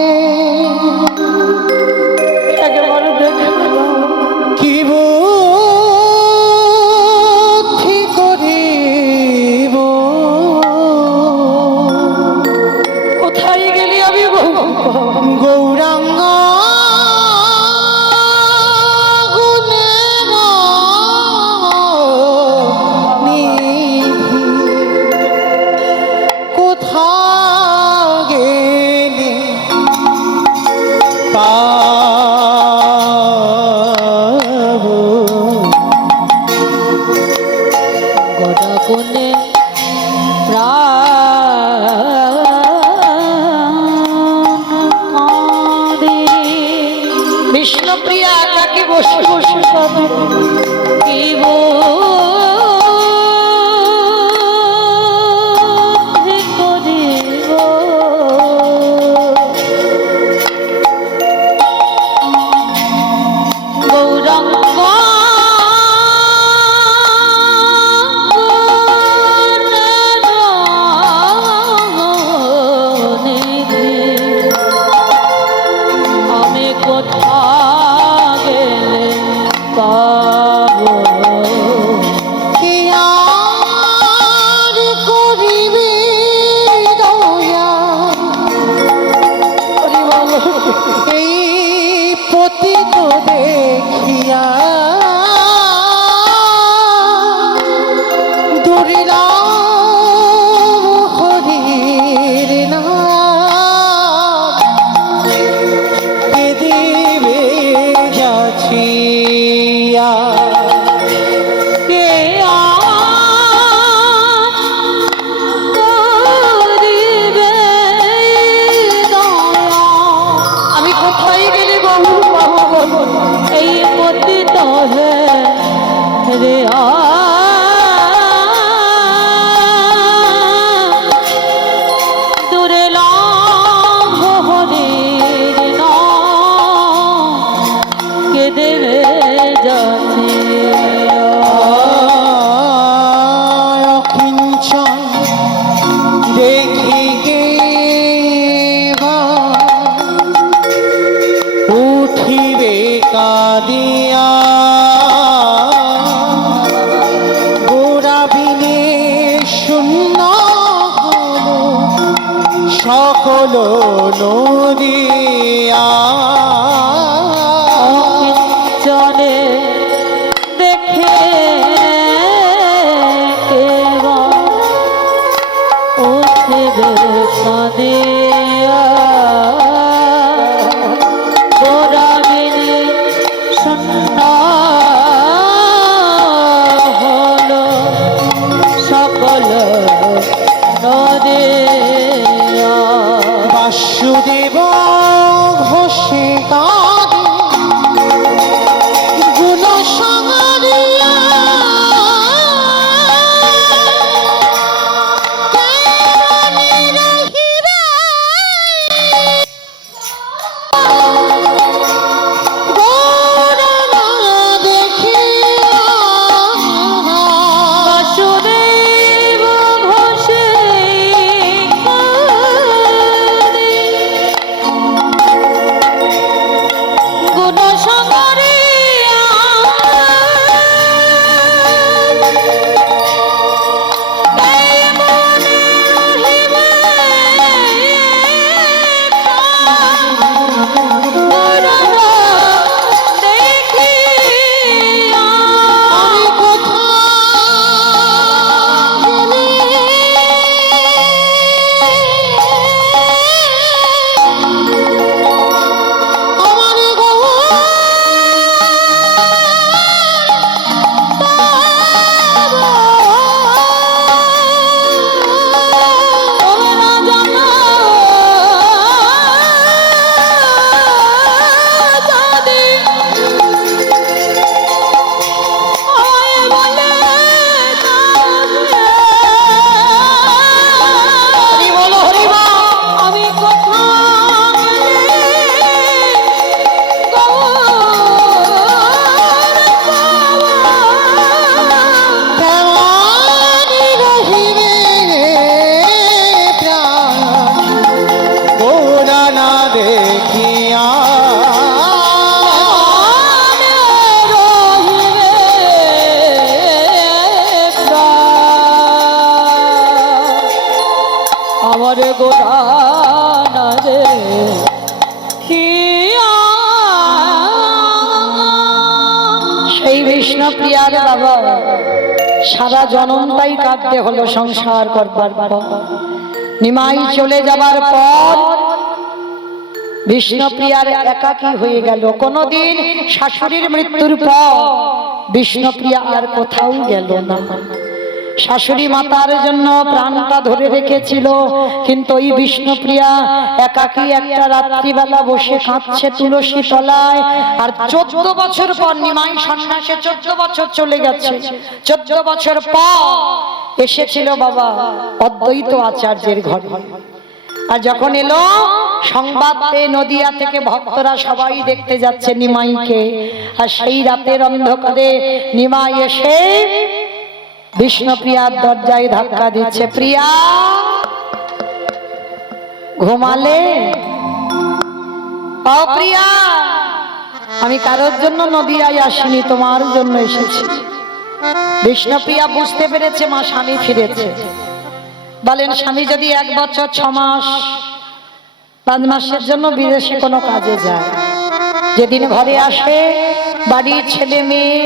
একেবারে দেখে কি বুদ্ধি করিব কোথায় গেলি আমি গৌরাঙ্গ গুণের নিধি কোথা গেলে পাবো গোটা কোণে প্রাণ কাঁদে। বিষ্ণুপ্রিয়া একাকি বসে বসে কাঁদে। কি বুদ্ধি করিব গৌরাঙ্গ নিধি আমি কোথা গেলে পাবো কি আর করিবে দয়া এই পতিত দেখিয়া দুরিলাম হরির নাম কে দিবে যাচিয়া কে করিবে দয়া আমি কোথায় গেলি বাবু বাবু বাবু এই পতিত হে রে দূরে লাভ হরির নাম কে দেবে যাচ্ছে অকিঞ্চন দেখি গে উঠিবে কাঁদিয়া গোড়াবিনে শূন্য হলো সকল নদিয়া চলে দেখে কেবল উঠবে কাঁদিয়া গোরাবিনে শূন্য হলো সকল নদিয়া বাসুদেব ঘোষে কাঁদে গুণ সমারিয়া বাসুদেব ঘোষে কাঁদে আমার গোড়ানা রে হিয়া। সেই বিষ্ণুপ্রিয়ার বাবা সারা জনমটাই কাঁদতে হলো সংসার করবার পর। নিমাই চলে যাবার পর বিষ্ণুপ্রিয়ার একাকী হয়ে গেল। কোনদিন শাশুড়ির মৃত্যুর পর বিষ্ণুপ্রিয়া আর কোথাও গেল না। শাশুড়ি মাতার জন্য প্রাণটা ধরে রেখেছিল, কিন্তু ওই বিষ্ণুপ্রিয়া একাকী একটা রাত্রিবেলা বসে কাঁদছে তুলসী তলায়। আর 14 বছর পর নিমাই সন্ন্যাসে 14 বছর চলে গেছে। 14 বছর পর এসেছিল বাবা অদ্বৈত আচার্যের ঘরে। আর যখন এলো সংবাদ পেয়ে নদিয়া থেকে ভক্তরা সবাই দেখতে যাচ্ছে নিমাইকে। আর সেই রাতের অন্ধকারে নিমাই এসে বিষ্ণুপ্রিয়ার দরজায় ধাক্কা দিচ্ছে, প্রিয়া ঘুমালে? ও প্রিয়া, আমি কারোর জন্য নদিয়ায় আসিনি, তোমার জন্য এসেছি। বিষ্ণুপ্রিয়া বুঝতে পেরেছে মা স্বামী ফিরেছে। বলেন স্বামী যদি 1 বছর 6 মাস 5 মাসের জন্য বিদেশে কোনো কাজে যায়, যেদিন ঘরে আসে বাড়ির ছেলে মেয়ে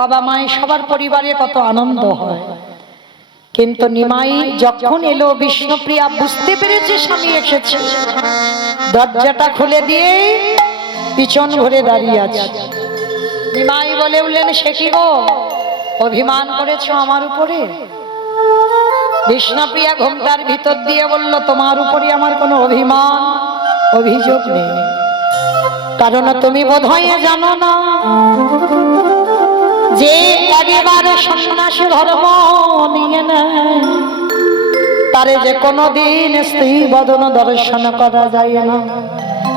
বাবা মায়ের সবার পরিবারে কত আনন্দ হয়। কিন্তু নিমাই যখন এলো বিষ্ণুপ্রিয়া বুঝতে পেরেছে স্বামী এসেছে, দরজাটা খুলে দিয়ে পিছন ঘুরে দাঁড়িয়ে আছে। নিমাই বলে উঠলেন, সে কি গো, অভিমান করেছো আমার উপরে? বিষ্ণুপ্রিয়া ঘোমটার ভিতর দিয়ে বলল, তোমার উপরে আমার কোনো অভিমান অভিযোগ নেই, কারণ তুমি বোধহয় জানো না যে একেবারে সন্ন্যাসী ধর্ম নিয়ে নেয় তারে যে কোনোদিন স্ত্রী বদন দর্শন করা যায় না।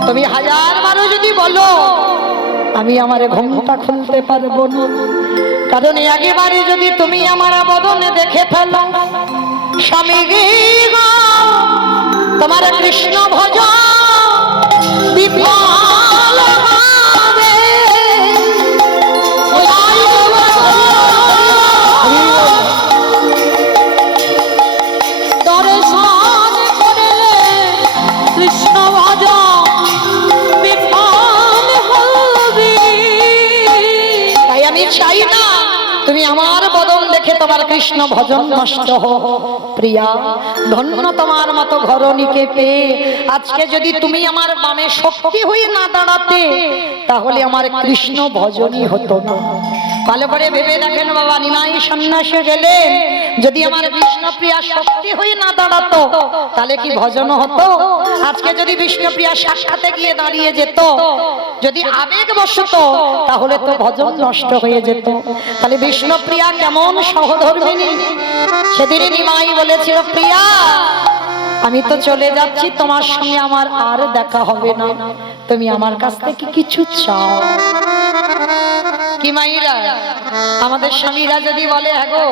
তুমি 1000 বার যদি বলো আমি আমার ঘোমটা খুলতে পারবো না, কারণ একেবারে যদি তুমি আমার বদনে দেখে ফেলো, স্বামী গো তোমার কৃষ্ণ ভজ বিফল হবে। দর্শন করলে কৃষ্ণ ভজ বিফল হবে। তাই আমি চাই না তুমি আমার বদন দেখে তোমার কৃষ্ণ ভজন নষ্ট হোক। প্রিয়া ধন্য তোমার মতো ঘরণীকে পেয়ে। আজকে যদি তুমি আমার বামে শক্তি হয়ে না দাঁড়াতে তাহলে আমার কৃষ্ণ ভজনই হতো না। ভালো করে ভেবে দেখেন বাবা, নিমাই সন্ন্যাসে গেলেন, যদি আমার বিষ্ণুপ্রিয়া শক্তি হয়ে না দাঁড়াতো তাহলে কি ভজন হতো? আজকে যদি বিষ্ণুপ্রিয়া সাক্ষাতে গিয়ে দাঁড়িয়ে যেত, যদি আবেগ বসত, তাহলে তো ভজন নষ্ট হয়ে যেত। তাহলে বিষ্ণুপ্রিয়া কেমন সহধর্মিনী। সেদিন নিমাই বলেছিল, প্রিয়া আমি তো চলে যাচ্ছি, তোমার সঙ্গে আমার আর দেখা হবে না, তুমি আমার কাছ থেকে কিছু চাও। কি মাইরা আমাদের স্বামীরা যদি বলে, হ্যাঁ গো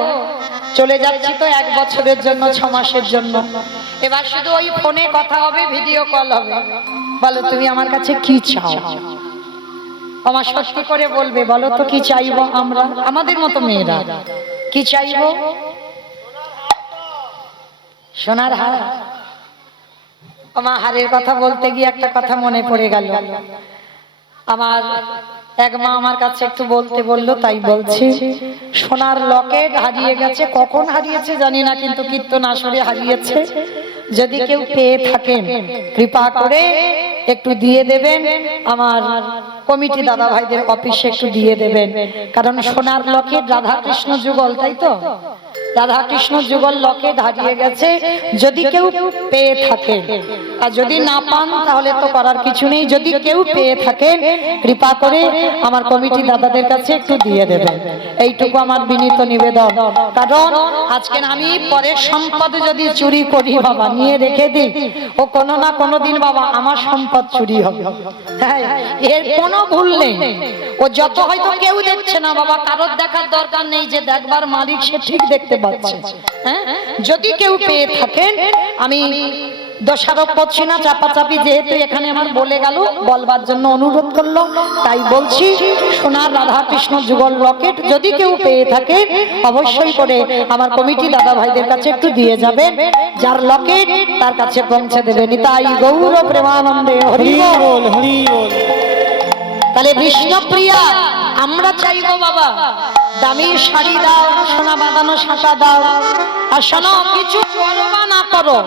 চলে যাচ্ছি তো 1 বছরের জন্য 6 মাসের জন্য, এবার শুধু ওই ফোনে কথা হবে, ভিডিও কল হবে, বলো তুমি আমার কাছে কি চাও? আমার সত্যি করে বলবে, বলো তো কি চাইবো আমরা, আমাদের মতো মেয়েরা কি চাইবো? সোনার হার। আমার হারের কথা বলতে গিয়ে একটা কথা মনে পড়ে গেল। আমার এক মা আমার কাছে একটু বলতে বললো, তাই বলছি। সোনার লকেট হারিয়ে গেছে, কখন হারিয়েছে জানি না, কিন্তু কীর্তন আসরে হারিয়েছে। যদি কেউ পেয়ে থাকেন কৃপা করে একটু দিয়ে দেবেন, আমার কমিটি দাদা ভাইদের অফিসে একটু দিয়ে দেবেন। কারণ সোনার লকেট রাধা কৃষ্ণ যুগল, তাই তো রাধা কৃষ্ণ যুগল লকেট হারিয়ে গেছে। যদি কেউ পেয়ে থাকেন, আর যদি না পান তাহলে তো করার কিছু নেই, যদি কেউ পেয়ে থাকেন কৃপা করে আমার কমিটি দাদাদের কাছে একটু দিয়ে দেবেন, এইটুকু আমার বিনীত নিবেদন। কারণ আজকে আমি পরের সম্পদ যদি চুরি করি বাবা, নিয়ে রেখে দিই, ও কোনো না কোনো দিন বাবা আমার সম্পদ চুরি হবে। হ্যাঁ, এর কোনো ভুল নেই। ও যত হয়তো কেউ দেখছে না বাবা, কারোর দেখার দরকার নেই, যে দেখবার মালিক সে ঠিক দেখতে পাচ্ছে। হ্যাঁ, যদি কেউ পেয়ে থাকেন আমি দোষারোপ করছি না, চাপাচাপি যেহেতু এখানে আমার বলে গেল, বলবার জন্য অনুরোধ করলো, তাই বলছি সোনার রাধা কৃষ্ণ যুগল লকেট যদি কেউ পেয়ে থাকে অবশ্যই করে আমার কমিটি দাদা ভাইদের কাছে একটু দিয়ে যাবেন, যার লকেট তার কাছে পৌঁছে দেবেন। তাই গৌর প্রেমানন্দে হরি হরি বল। বল হরি বল। তাহলে বিষ্ণুপ্রিয়া আমরা চাইবো বাবা দামি শাড়ি দাও, সোনা বাঁধানো শাঁখা দাও, আর শোনো কিছু করো বা না করো,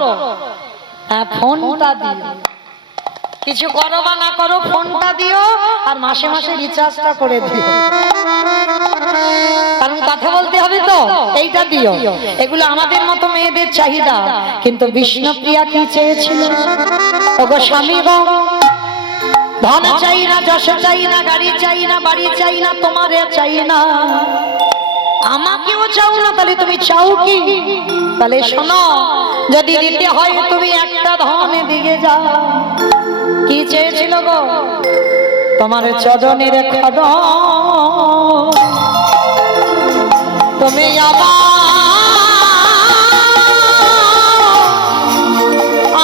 হ্যাঁ ফোনটা দিও, কিছু করো বা না করো ফোনটা দিও, আর মাসে মাসে রিচার্জটা করে দিও, কারণ কথা বলতে হবে তো, এইটা দিও। এগুলো আমাদের মতো মেয়েদের চাহিদা, কিন্তু বিষ্ণুপ্রিয়া কি চেয়েছিল? ওগো স্বামী গো, ধন চাই না, যশ চাই না, গাড়ি চাই না, বাড়ি চাই না, তোমারে চাই না, আমাকেও চাও না, তাহলে তুমি চাও কি? তাহলে শোনো, যদি দিতে হয় তুমি একটা ধনে দিকে যাও। কি চেয়েছিল গো? তোমার চরণের খড় তুমি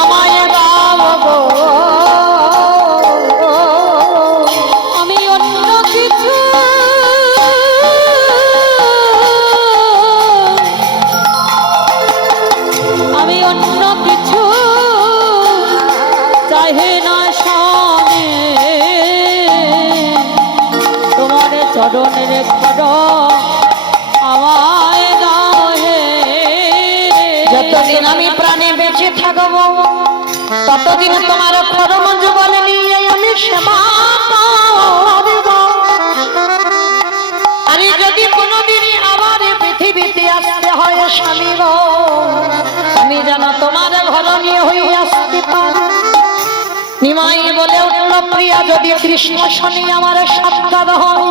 আমায় দাও গো। আমি অন্য কিছু আমি অন্য কিছু চাহে না স্বামী, তোমার চরণের খড় আমায় দাও হে। যতদিন আমি প্রাণে বেঁচে থাকবো ততদিন তোমার খরমঞ্জ বলে নিয়ে আমি সেবা করব। আরে যদি কোনোদিন আবার পৃথিবীতে আসতে হয় স্বামী গো, আমি যেন তোমার ঘর নিয়ে হয়ে আসতে পারি। নিমাই বলে উঠল, প্রিয়া যদি কৃষ্ণ শনি আমার সাক্ষাৎ হয়,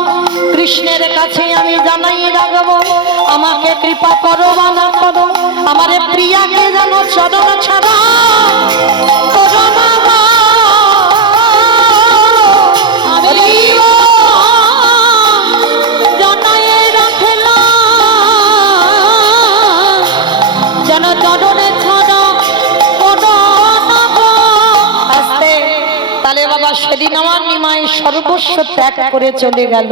কৃষ্ণের কাছে আমি জানাই রাখবো, আমাকে কৃপা করো বা না করো, আমার প্রিয়াকে যেন চরণ ছাড়া করো না গো। আমি জানাই রাখলাম যেন চরণে ছাড়া কোনো না গো। আস্তে তাহলে বাবা সেদিন আমার নিমাই সর্বস্ব ত্যাগ করে চলে গেল।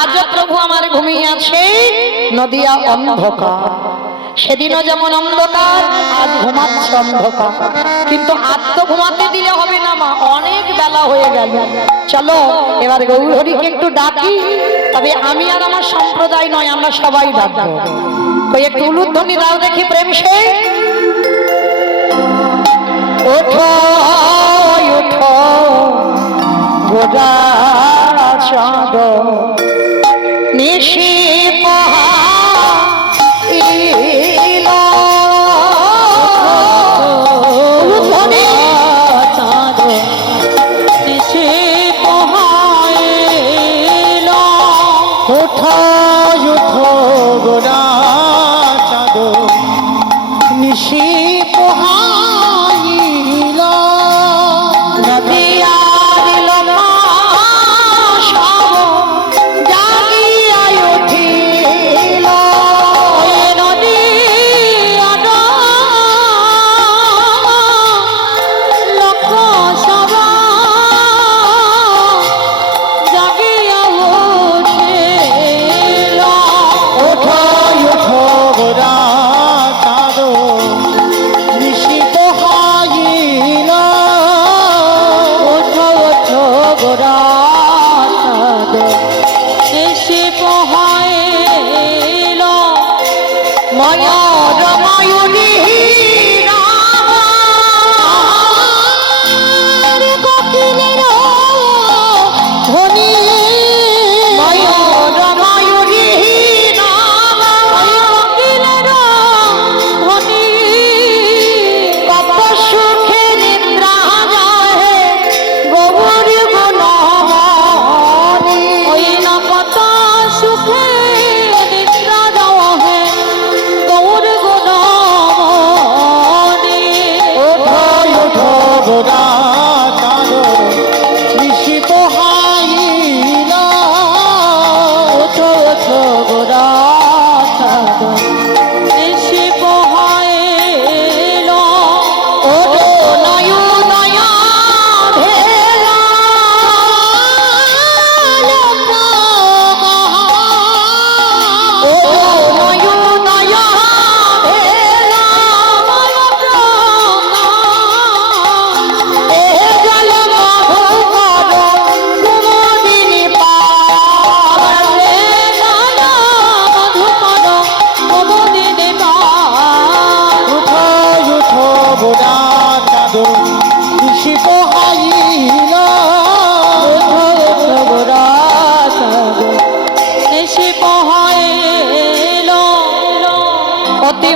আজও প্রভু আমার ঘুমিয়ে আছে নদিয়া অন্ধকার, সেদিনও যেমন অন্ধকার আজ ঘুমাচ্ছে অন্ধকার, কিন্তু আজ তো ঘুমাতে দিলে হবে না মা, অনেক বেলা হয়ে গেল। চলো এবার গৌরহরিকে একটু ডাকি, তবে আমি আর আমার সম্প্রদায় নয়, আমরা সবাই ডাকবো। ওই একটু উলুধ্বনি দাও দেখি প্রেম সে। ওঠো ওঠো গোরা চাঁদ নিশি পহাইল, উলুধ্বনি চাঁদ নিশি পোহাইল, ওঠো ওঠো গোরা চাঁদ নিশি পোহাইল, নদিয়া দিল সব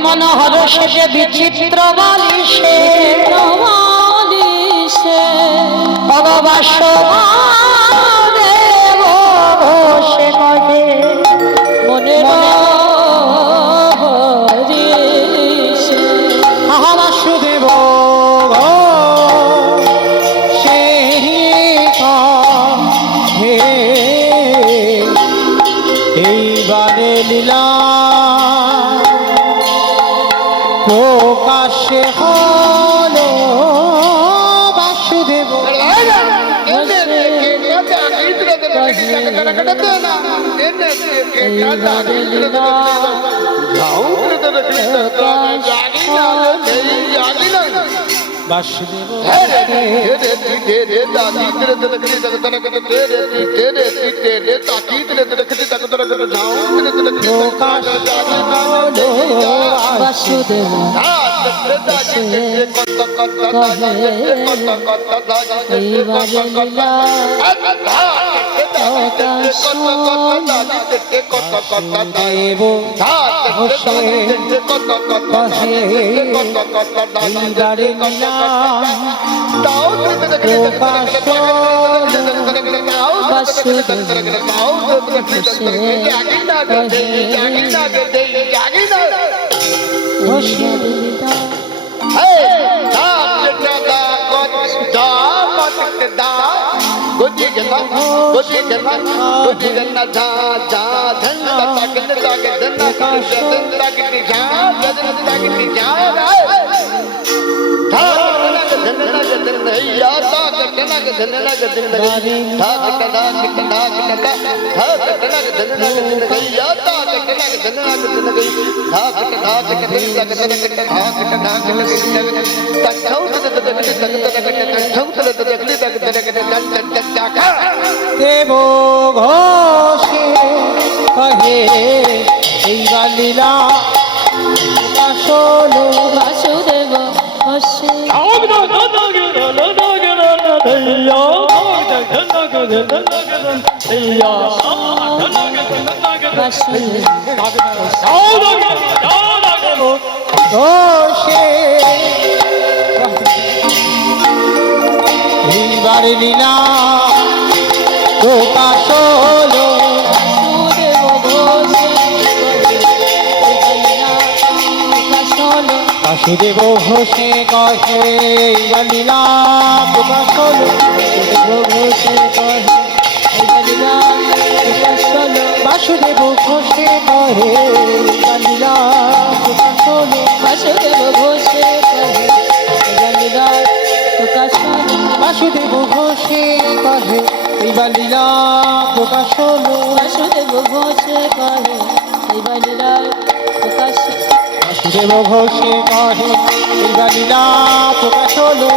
মনোহর শেষে বিচিত্র বালিশে বালিশে ভগবাস দেব সে কহে মনে হরিষে আহা বাসুদেব গো সে হে এইবারে লীলা প্রকাশে হলো বাসুদেব বাসুদেব প্রকাশ হলো বাসুদেব দেব এইবারে লীলা প্রকাশ দেব ঘোষে কহে এইবার লীলা প্রকাশ হলো বাসুদেব হসে ঘোষে এইবার লীলা প্রকাশ হলো বাসুদেব ঘোষে কহে এইবার লীলা প্রকাশ হলো বাসুদেব ঘোষে কহে এইবার লীলা প্রকাশ হলো বাসুদেব ঘোষে বাসুদেব ঘোষে কহে এইবার লীলা প্রকাশ হলো বাসুদেব ঘোষে কহে এইবার লীলা প্রকাশ বাসুদেব ঘোষে কহে এইবার লীলা প্রকাশ হলো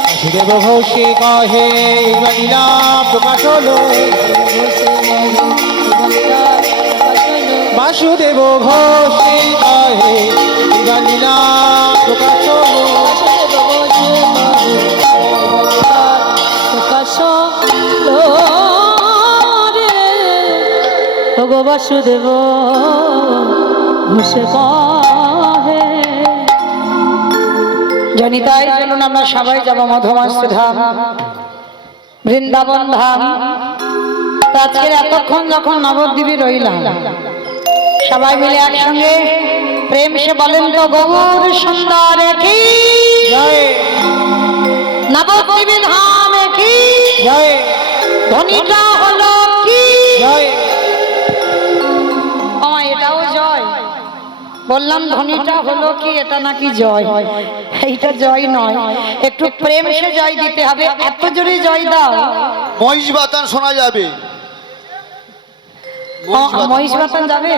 বাসুদেব ঘোষে কহে এইবার লীলা প্রকাশ হলো বাসুদেব ঘোষে কহে এইবার লীলা প্রকাশ হলো বাসুদেব ঘোষে কহে জানি তাই চলুন আমরা সবাই যাবো মধুমাস্ত ধাম বৃন্দাবন ধাম। তো আজকের এতক্ষণ যখন নবদ্বীপে রইলাম সবাই মিলে একসঙ্গে প্রেম সে বলেন তো গৌর সুন্দর কি জয় নবদ্বীপে ধাম কি জয় ধ্বনিটা হলো কি জয় আমার এটাও জয় বললাম ধ্বনিটা হলো কি এটা নাকি জয় এইটা জয় নয় একটু প্রেম সে জয় দিতে হবে এত জোরে জয় দাও মহিষ বাতান শোনা যাবে মহিষ বাতান যাবে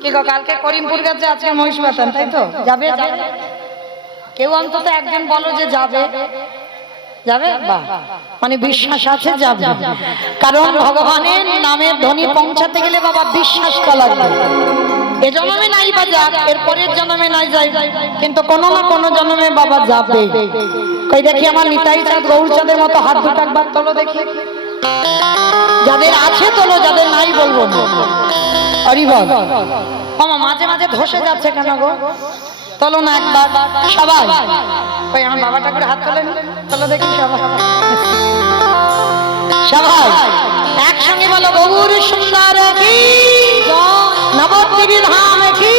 কি গো কালকে করিমপুর গেছে আজকে মহিষ বাতান তাই তো যাবে যাবে কেউ অন্তত একজন বলো যে যাবে যাবে বাহ মানে বিশ্বাস আছে যাবে কারণ ভগবানের নামের ধ্বনি পৌঁছাতে গেলে বাবা বিশ্বাসটা লাগবে এ জন্মে নাই বা যাক এর পরের জন্মে নাই যাই কিন্তু কোনো না কোনো জন্মে বাবা যাবে কই দেখি আমার নিতাই চাঁদ গৌর চাঁদের মতো হাত দুটো একবার তোলো দেখি যাদের আছে তোলো, যাদের নাই বলবো না। হরি বল। মামা মাঝে মাঝে ধসে যাচ্ছে কেন গো? তোলো না একবার সবাই। ওই আমার বাবা ঠাকুরের হাত তোলেন, তোলো দেখি সবাই। সবাই একসঙ্গে বলো, গৌর সুন্দর কি, নবদ্বীপ ধাম কি,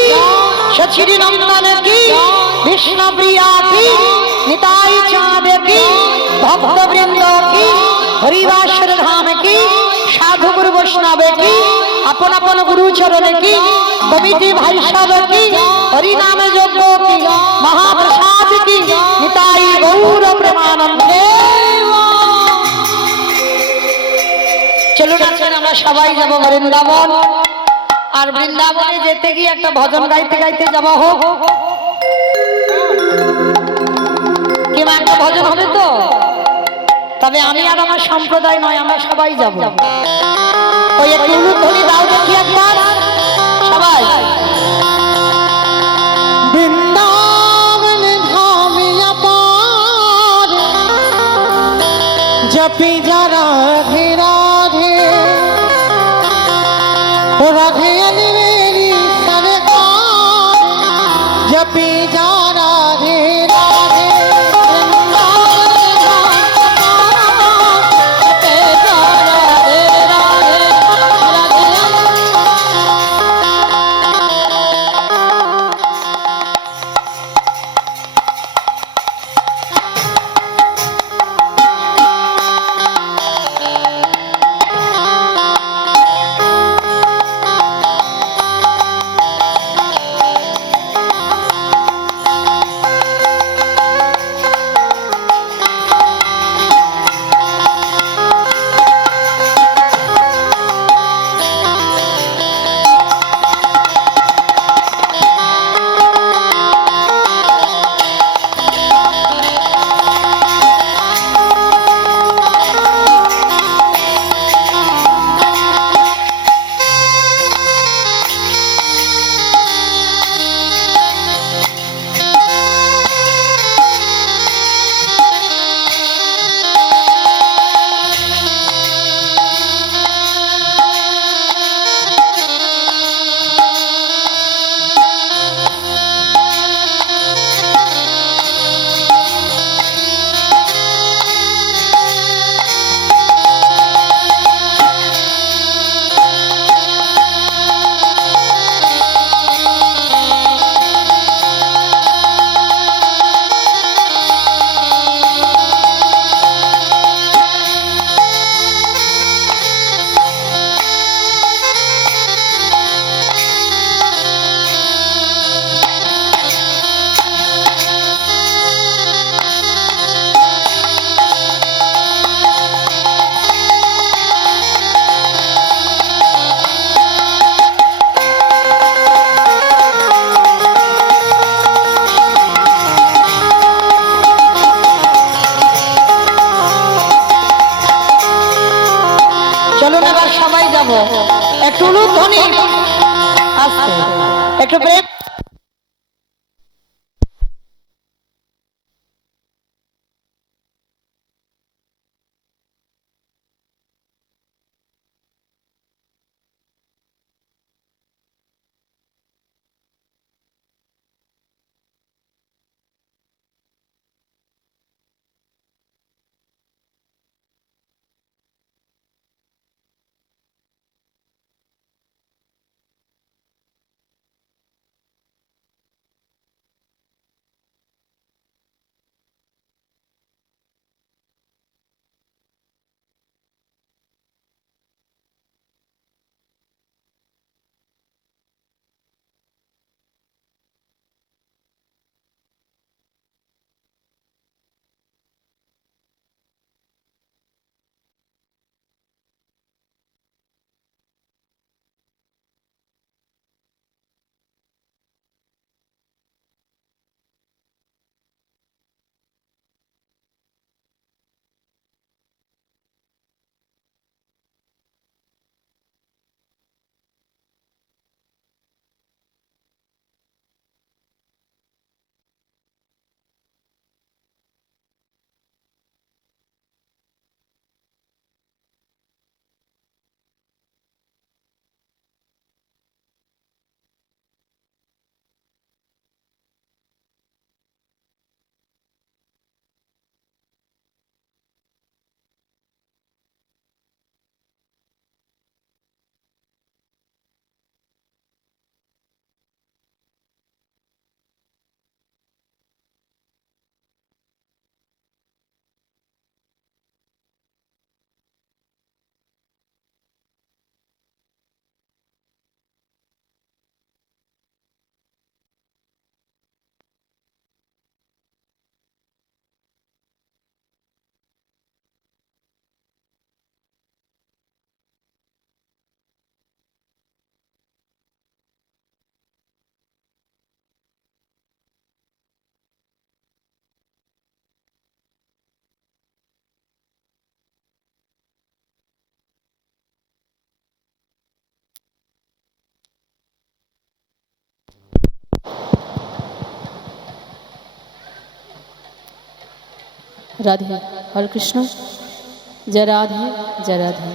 সচিরি নন্দন কি, বিষ্ণু প্রিয়া কি, নিতাই চাঁদ কি, ভক্ত বৃন্দ কি, হরিবাসর ধাম কি, সাধু গুরু বৈষ্ণব কি, আপন আপন গুরু চরণে কি, কমিটি ভাই সব কি, হরি নামে যজ্ঞ কি, মহাপ্রসাদ কি, নিতাই গৌর প্রেমানন্দে। চলুন আছেন আমরা সবাই যাব বৃন্দাবন। আর বৃন্দাবনে যেতে গিয়ে একটা ভজন গাইতে গাইতে যাওয়া হোক। কিংবা একটা ভজন হবে তো? তবে আমি আর আমার সম্প্রদায় নয়, আমরা সবাই যাব। ওই একটু উলুধ্বনি দাও দেখি একবার সবাই। বৃন্দাবন ধামিয়া পার জপি যা রাধে রাধে, ও রাধে আলি মেরি সরকার জপি যা রাধে রাধে। বৃন্দাবন জপে যা রাধে রাধে, রাধে চলুন এবার সবাই যাব। একটু উলুধ্বনি আসছে, একটু প্রেম। রাধে। হরে কৃষ্ণ। জয় রাধে, জয় রাধে।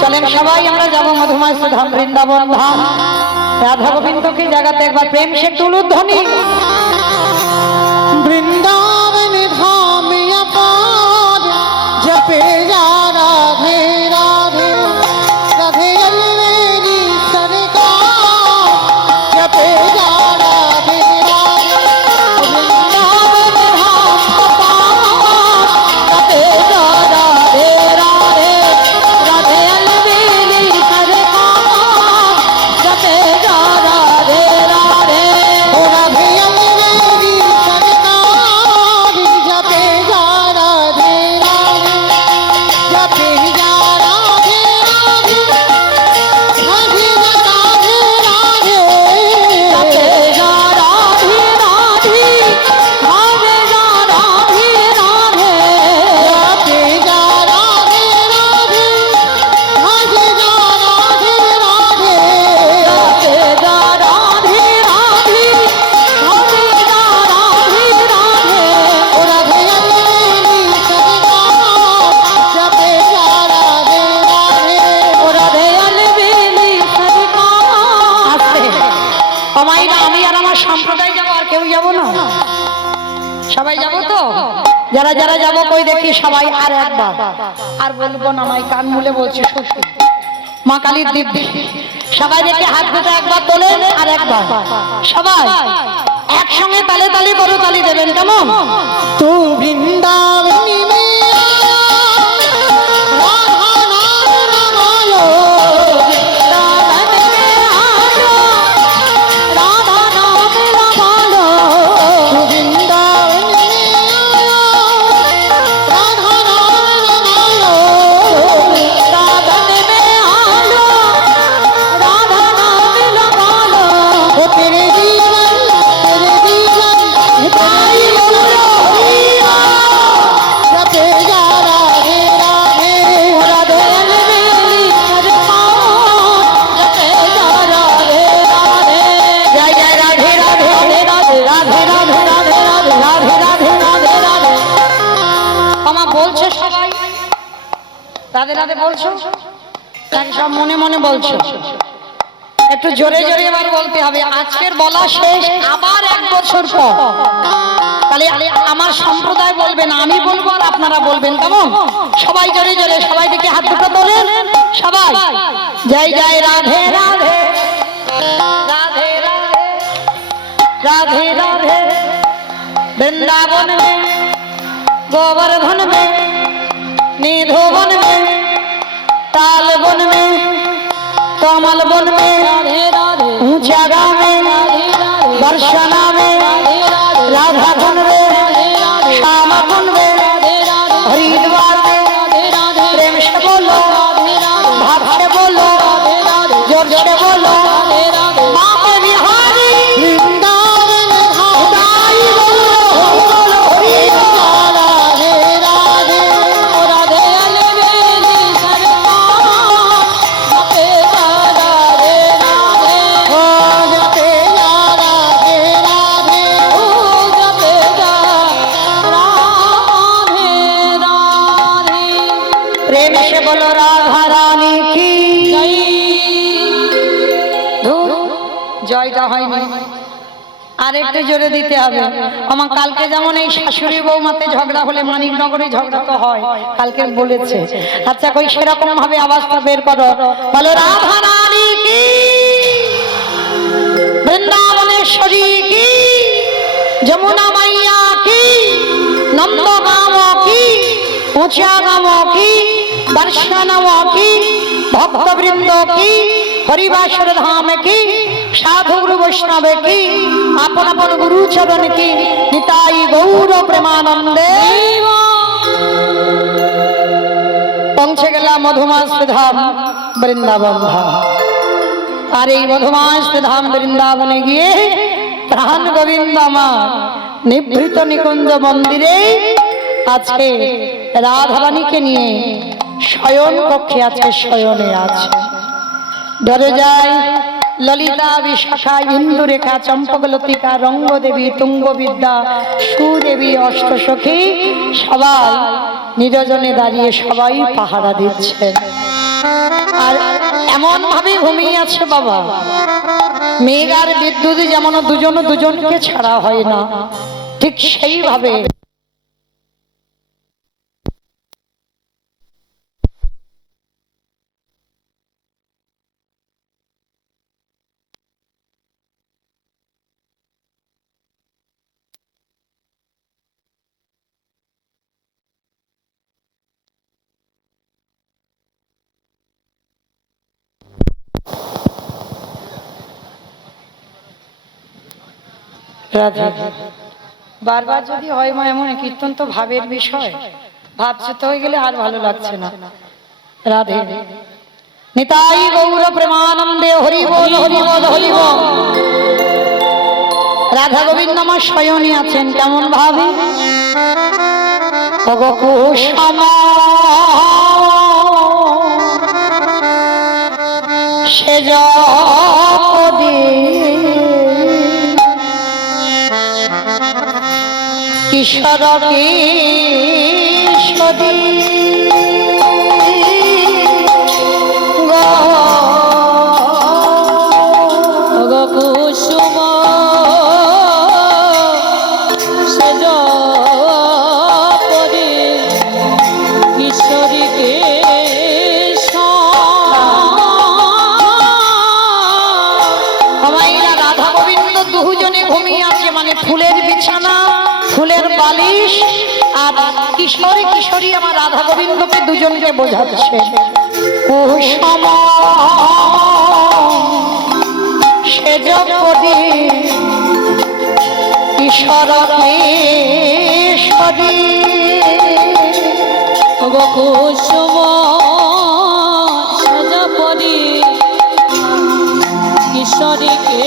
চলেন সবাই আমরা যাব মধুময় সুধাম বৃন্দাবন ধাম। রাধা গোবিন্দকে জাগাতে একবার প্রেম সে তুলুধ্বনি। वृंदावन धाम अपार जपे जा राधे राधे राधे अलवेरी सरकार जपे जा राधे राधे वृंदावन धाम अपार जपे जा राधे राधे राधे अलवेरी सरकार जपे जा राधे राधे ओ राधे अलवेरी सरकार जपे जा राधे राधे जपे जा राधे राधे राधे राधे राधे जपे जा राधे राधे राधे जा राधे राधे जपे जा राधे राधे राधे जा राधे राधे जपे जा राधे राधे राधे जा राधे राधे ओ राधे अलवेरी सरकार जपे जा राधे राधे ओ राधे अलवेरी सरकार আসতে আমাইরা আমি আর আমার সম্প্রদায় যাব, আর কেউ যাব না? সবাই যাব তো? যারা যারা যাব কই দেখি সবাই আর একবার। আর বলবো না, মাই কান মুলে বলছি সত্যি। মা কালীর দিব্যি সবাই দেখে হাত দুটো একবার তোলেন আর একবার সবাই একসঙ্গে তালে তালে বড় তালি দেবেন, কেমন? तू वृंदावनी में आया राधा नाम रमायो वृंदावन में आया राधा नाम रमायो तू वृंदावन में आया राधा नाम रमायो वृंदावन में आया राधा नाम रमायो वो तेरे जीवन हिताई बोलो हिया जपे जा राधे राधे राधे अलवेली सरकार जपे जा राधे राधे জয় জয় রাধে রাধে রাধে রাধে রাধে রাধে রাধে রাধে রাধে রাধে রাধে রাধে। আমার বলছে সবাই রাধে রাধে বলছো নাকি সব মনে মনে বলছো? একটু জোরে জোরে এবার বলতে হবে। আজকের বলা শেষ, আবার 1 বছর পর তাহলে আমার সম্প্রদায় বলবে না, আমি বলবো আর আপনারা বলবেন, কেমন? সবাই জোরে জোরে, সবাই দিকে হাত দুটো তোলেন সবাই। জয় জয় রাধে রাধে রাধে राधे राधे वृंदावन में गोवर्धन में निधोवन में तालवन में कमल वन में ऊंचा गाँव में बरसना में राधा कुंड में श्यामा कुंड में हरिद्वार में प्रेम से बोलो, भाव से बोलो, जोर से बोलो, माँ के बिहारी वृंदावन हिताई बोलो हिया राधे राधे राधे अलवेली सरकार जपे जा राधे राधे ओ जपे जा राधे राधे ओ जपे जा राधे राधे प्रेम से बोलो राधा रानी की ধুর, জয়টা হয়নি, আর একটু জোরে দিতে হবে। আমার কালকে যেমন এই শাশুড়ি বৌমাতে ঝগড়া হলে মানিকনগরে ঝগড়া তো হয়, কালকে বলেছে। আচ্ছা কই সেরকম ভাবে আওয়াজটা বের করো, বলো রাধা রানী কি, বৃন্দাবনেশ্বরী কি, যমুনা মাইয়া কি, নন্দগাঁও কি, ऊंचा गाँव की, बरसानाव की, भक्तवृंद की, हरिवासर धाम की, साधु गुरु वैष्णव की, अपन अपन गुरु चरण की, निताई गौर प्रेमानंदे पहुंचे गला मधुमास धाम वृंदावन धाम। আর এই মধুমাস ধাম বৃন্দাবনে গিয়ে প্রাণ গোবিন্দ আমার নিভৃত নিকুঞ্জ মন্দিরে আজকে রাধারানীকে নিয়ে শয়ন কক্ষে আছে, শয়নে আছে। দরজায় ললিতা, বিশাখা, ইন্দুরেখা, চম্পকলতিকা, রঙ্গদেবী, তুঙ্গবিদ্যা, সুদেবী, অষ্টসখী সবাই নিরজনে দাঁড়িয়ে সবাই পাহারা দিচ্ছে। আর এমন ভাবে ঘুমিয়ে আছে বাবা, মেঘ আর বিদ্যুৎ যেমন দুজন দুজনকে ছাড়া হয় না, ঠিক সেইভাবে রাধা। বারবার যদি হয় মা এমন, কীর্তন তো ভাবের বিষয়, ভাবচ্যুত হয়ে গেলে আর ভালো লাগছে না। রাধে নিতাই গৌর প্রেমানন্দে, হরি বল হরি বল হরি বল। রাধা গোবিন্দ আমার শয়নে আছেন কেমন ভাবে, কুসুম সেজ কিশোর কিশোরী কুসুম সেজ পরি কিশোরীকে রাধা গোবিন্দ দুজনে ঘুমিয়ে আছে, মানে ফুলের বিছানা, ফুলের বালিশ, আর কিশোরী কিশোরী আমার রাধা গোবিন্দকে দুজনকে বোঝাচ্ছে। কুসুম সেজ পরি কিশোর কিশোরী, কুসুম সেজ পরি কিশোরীকে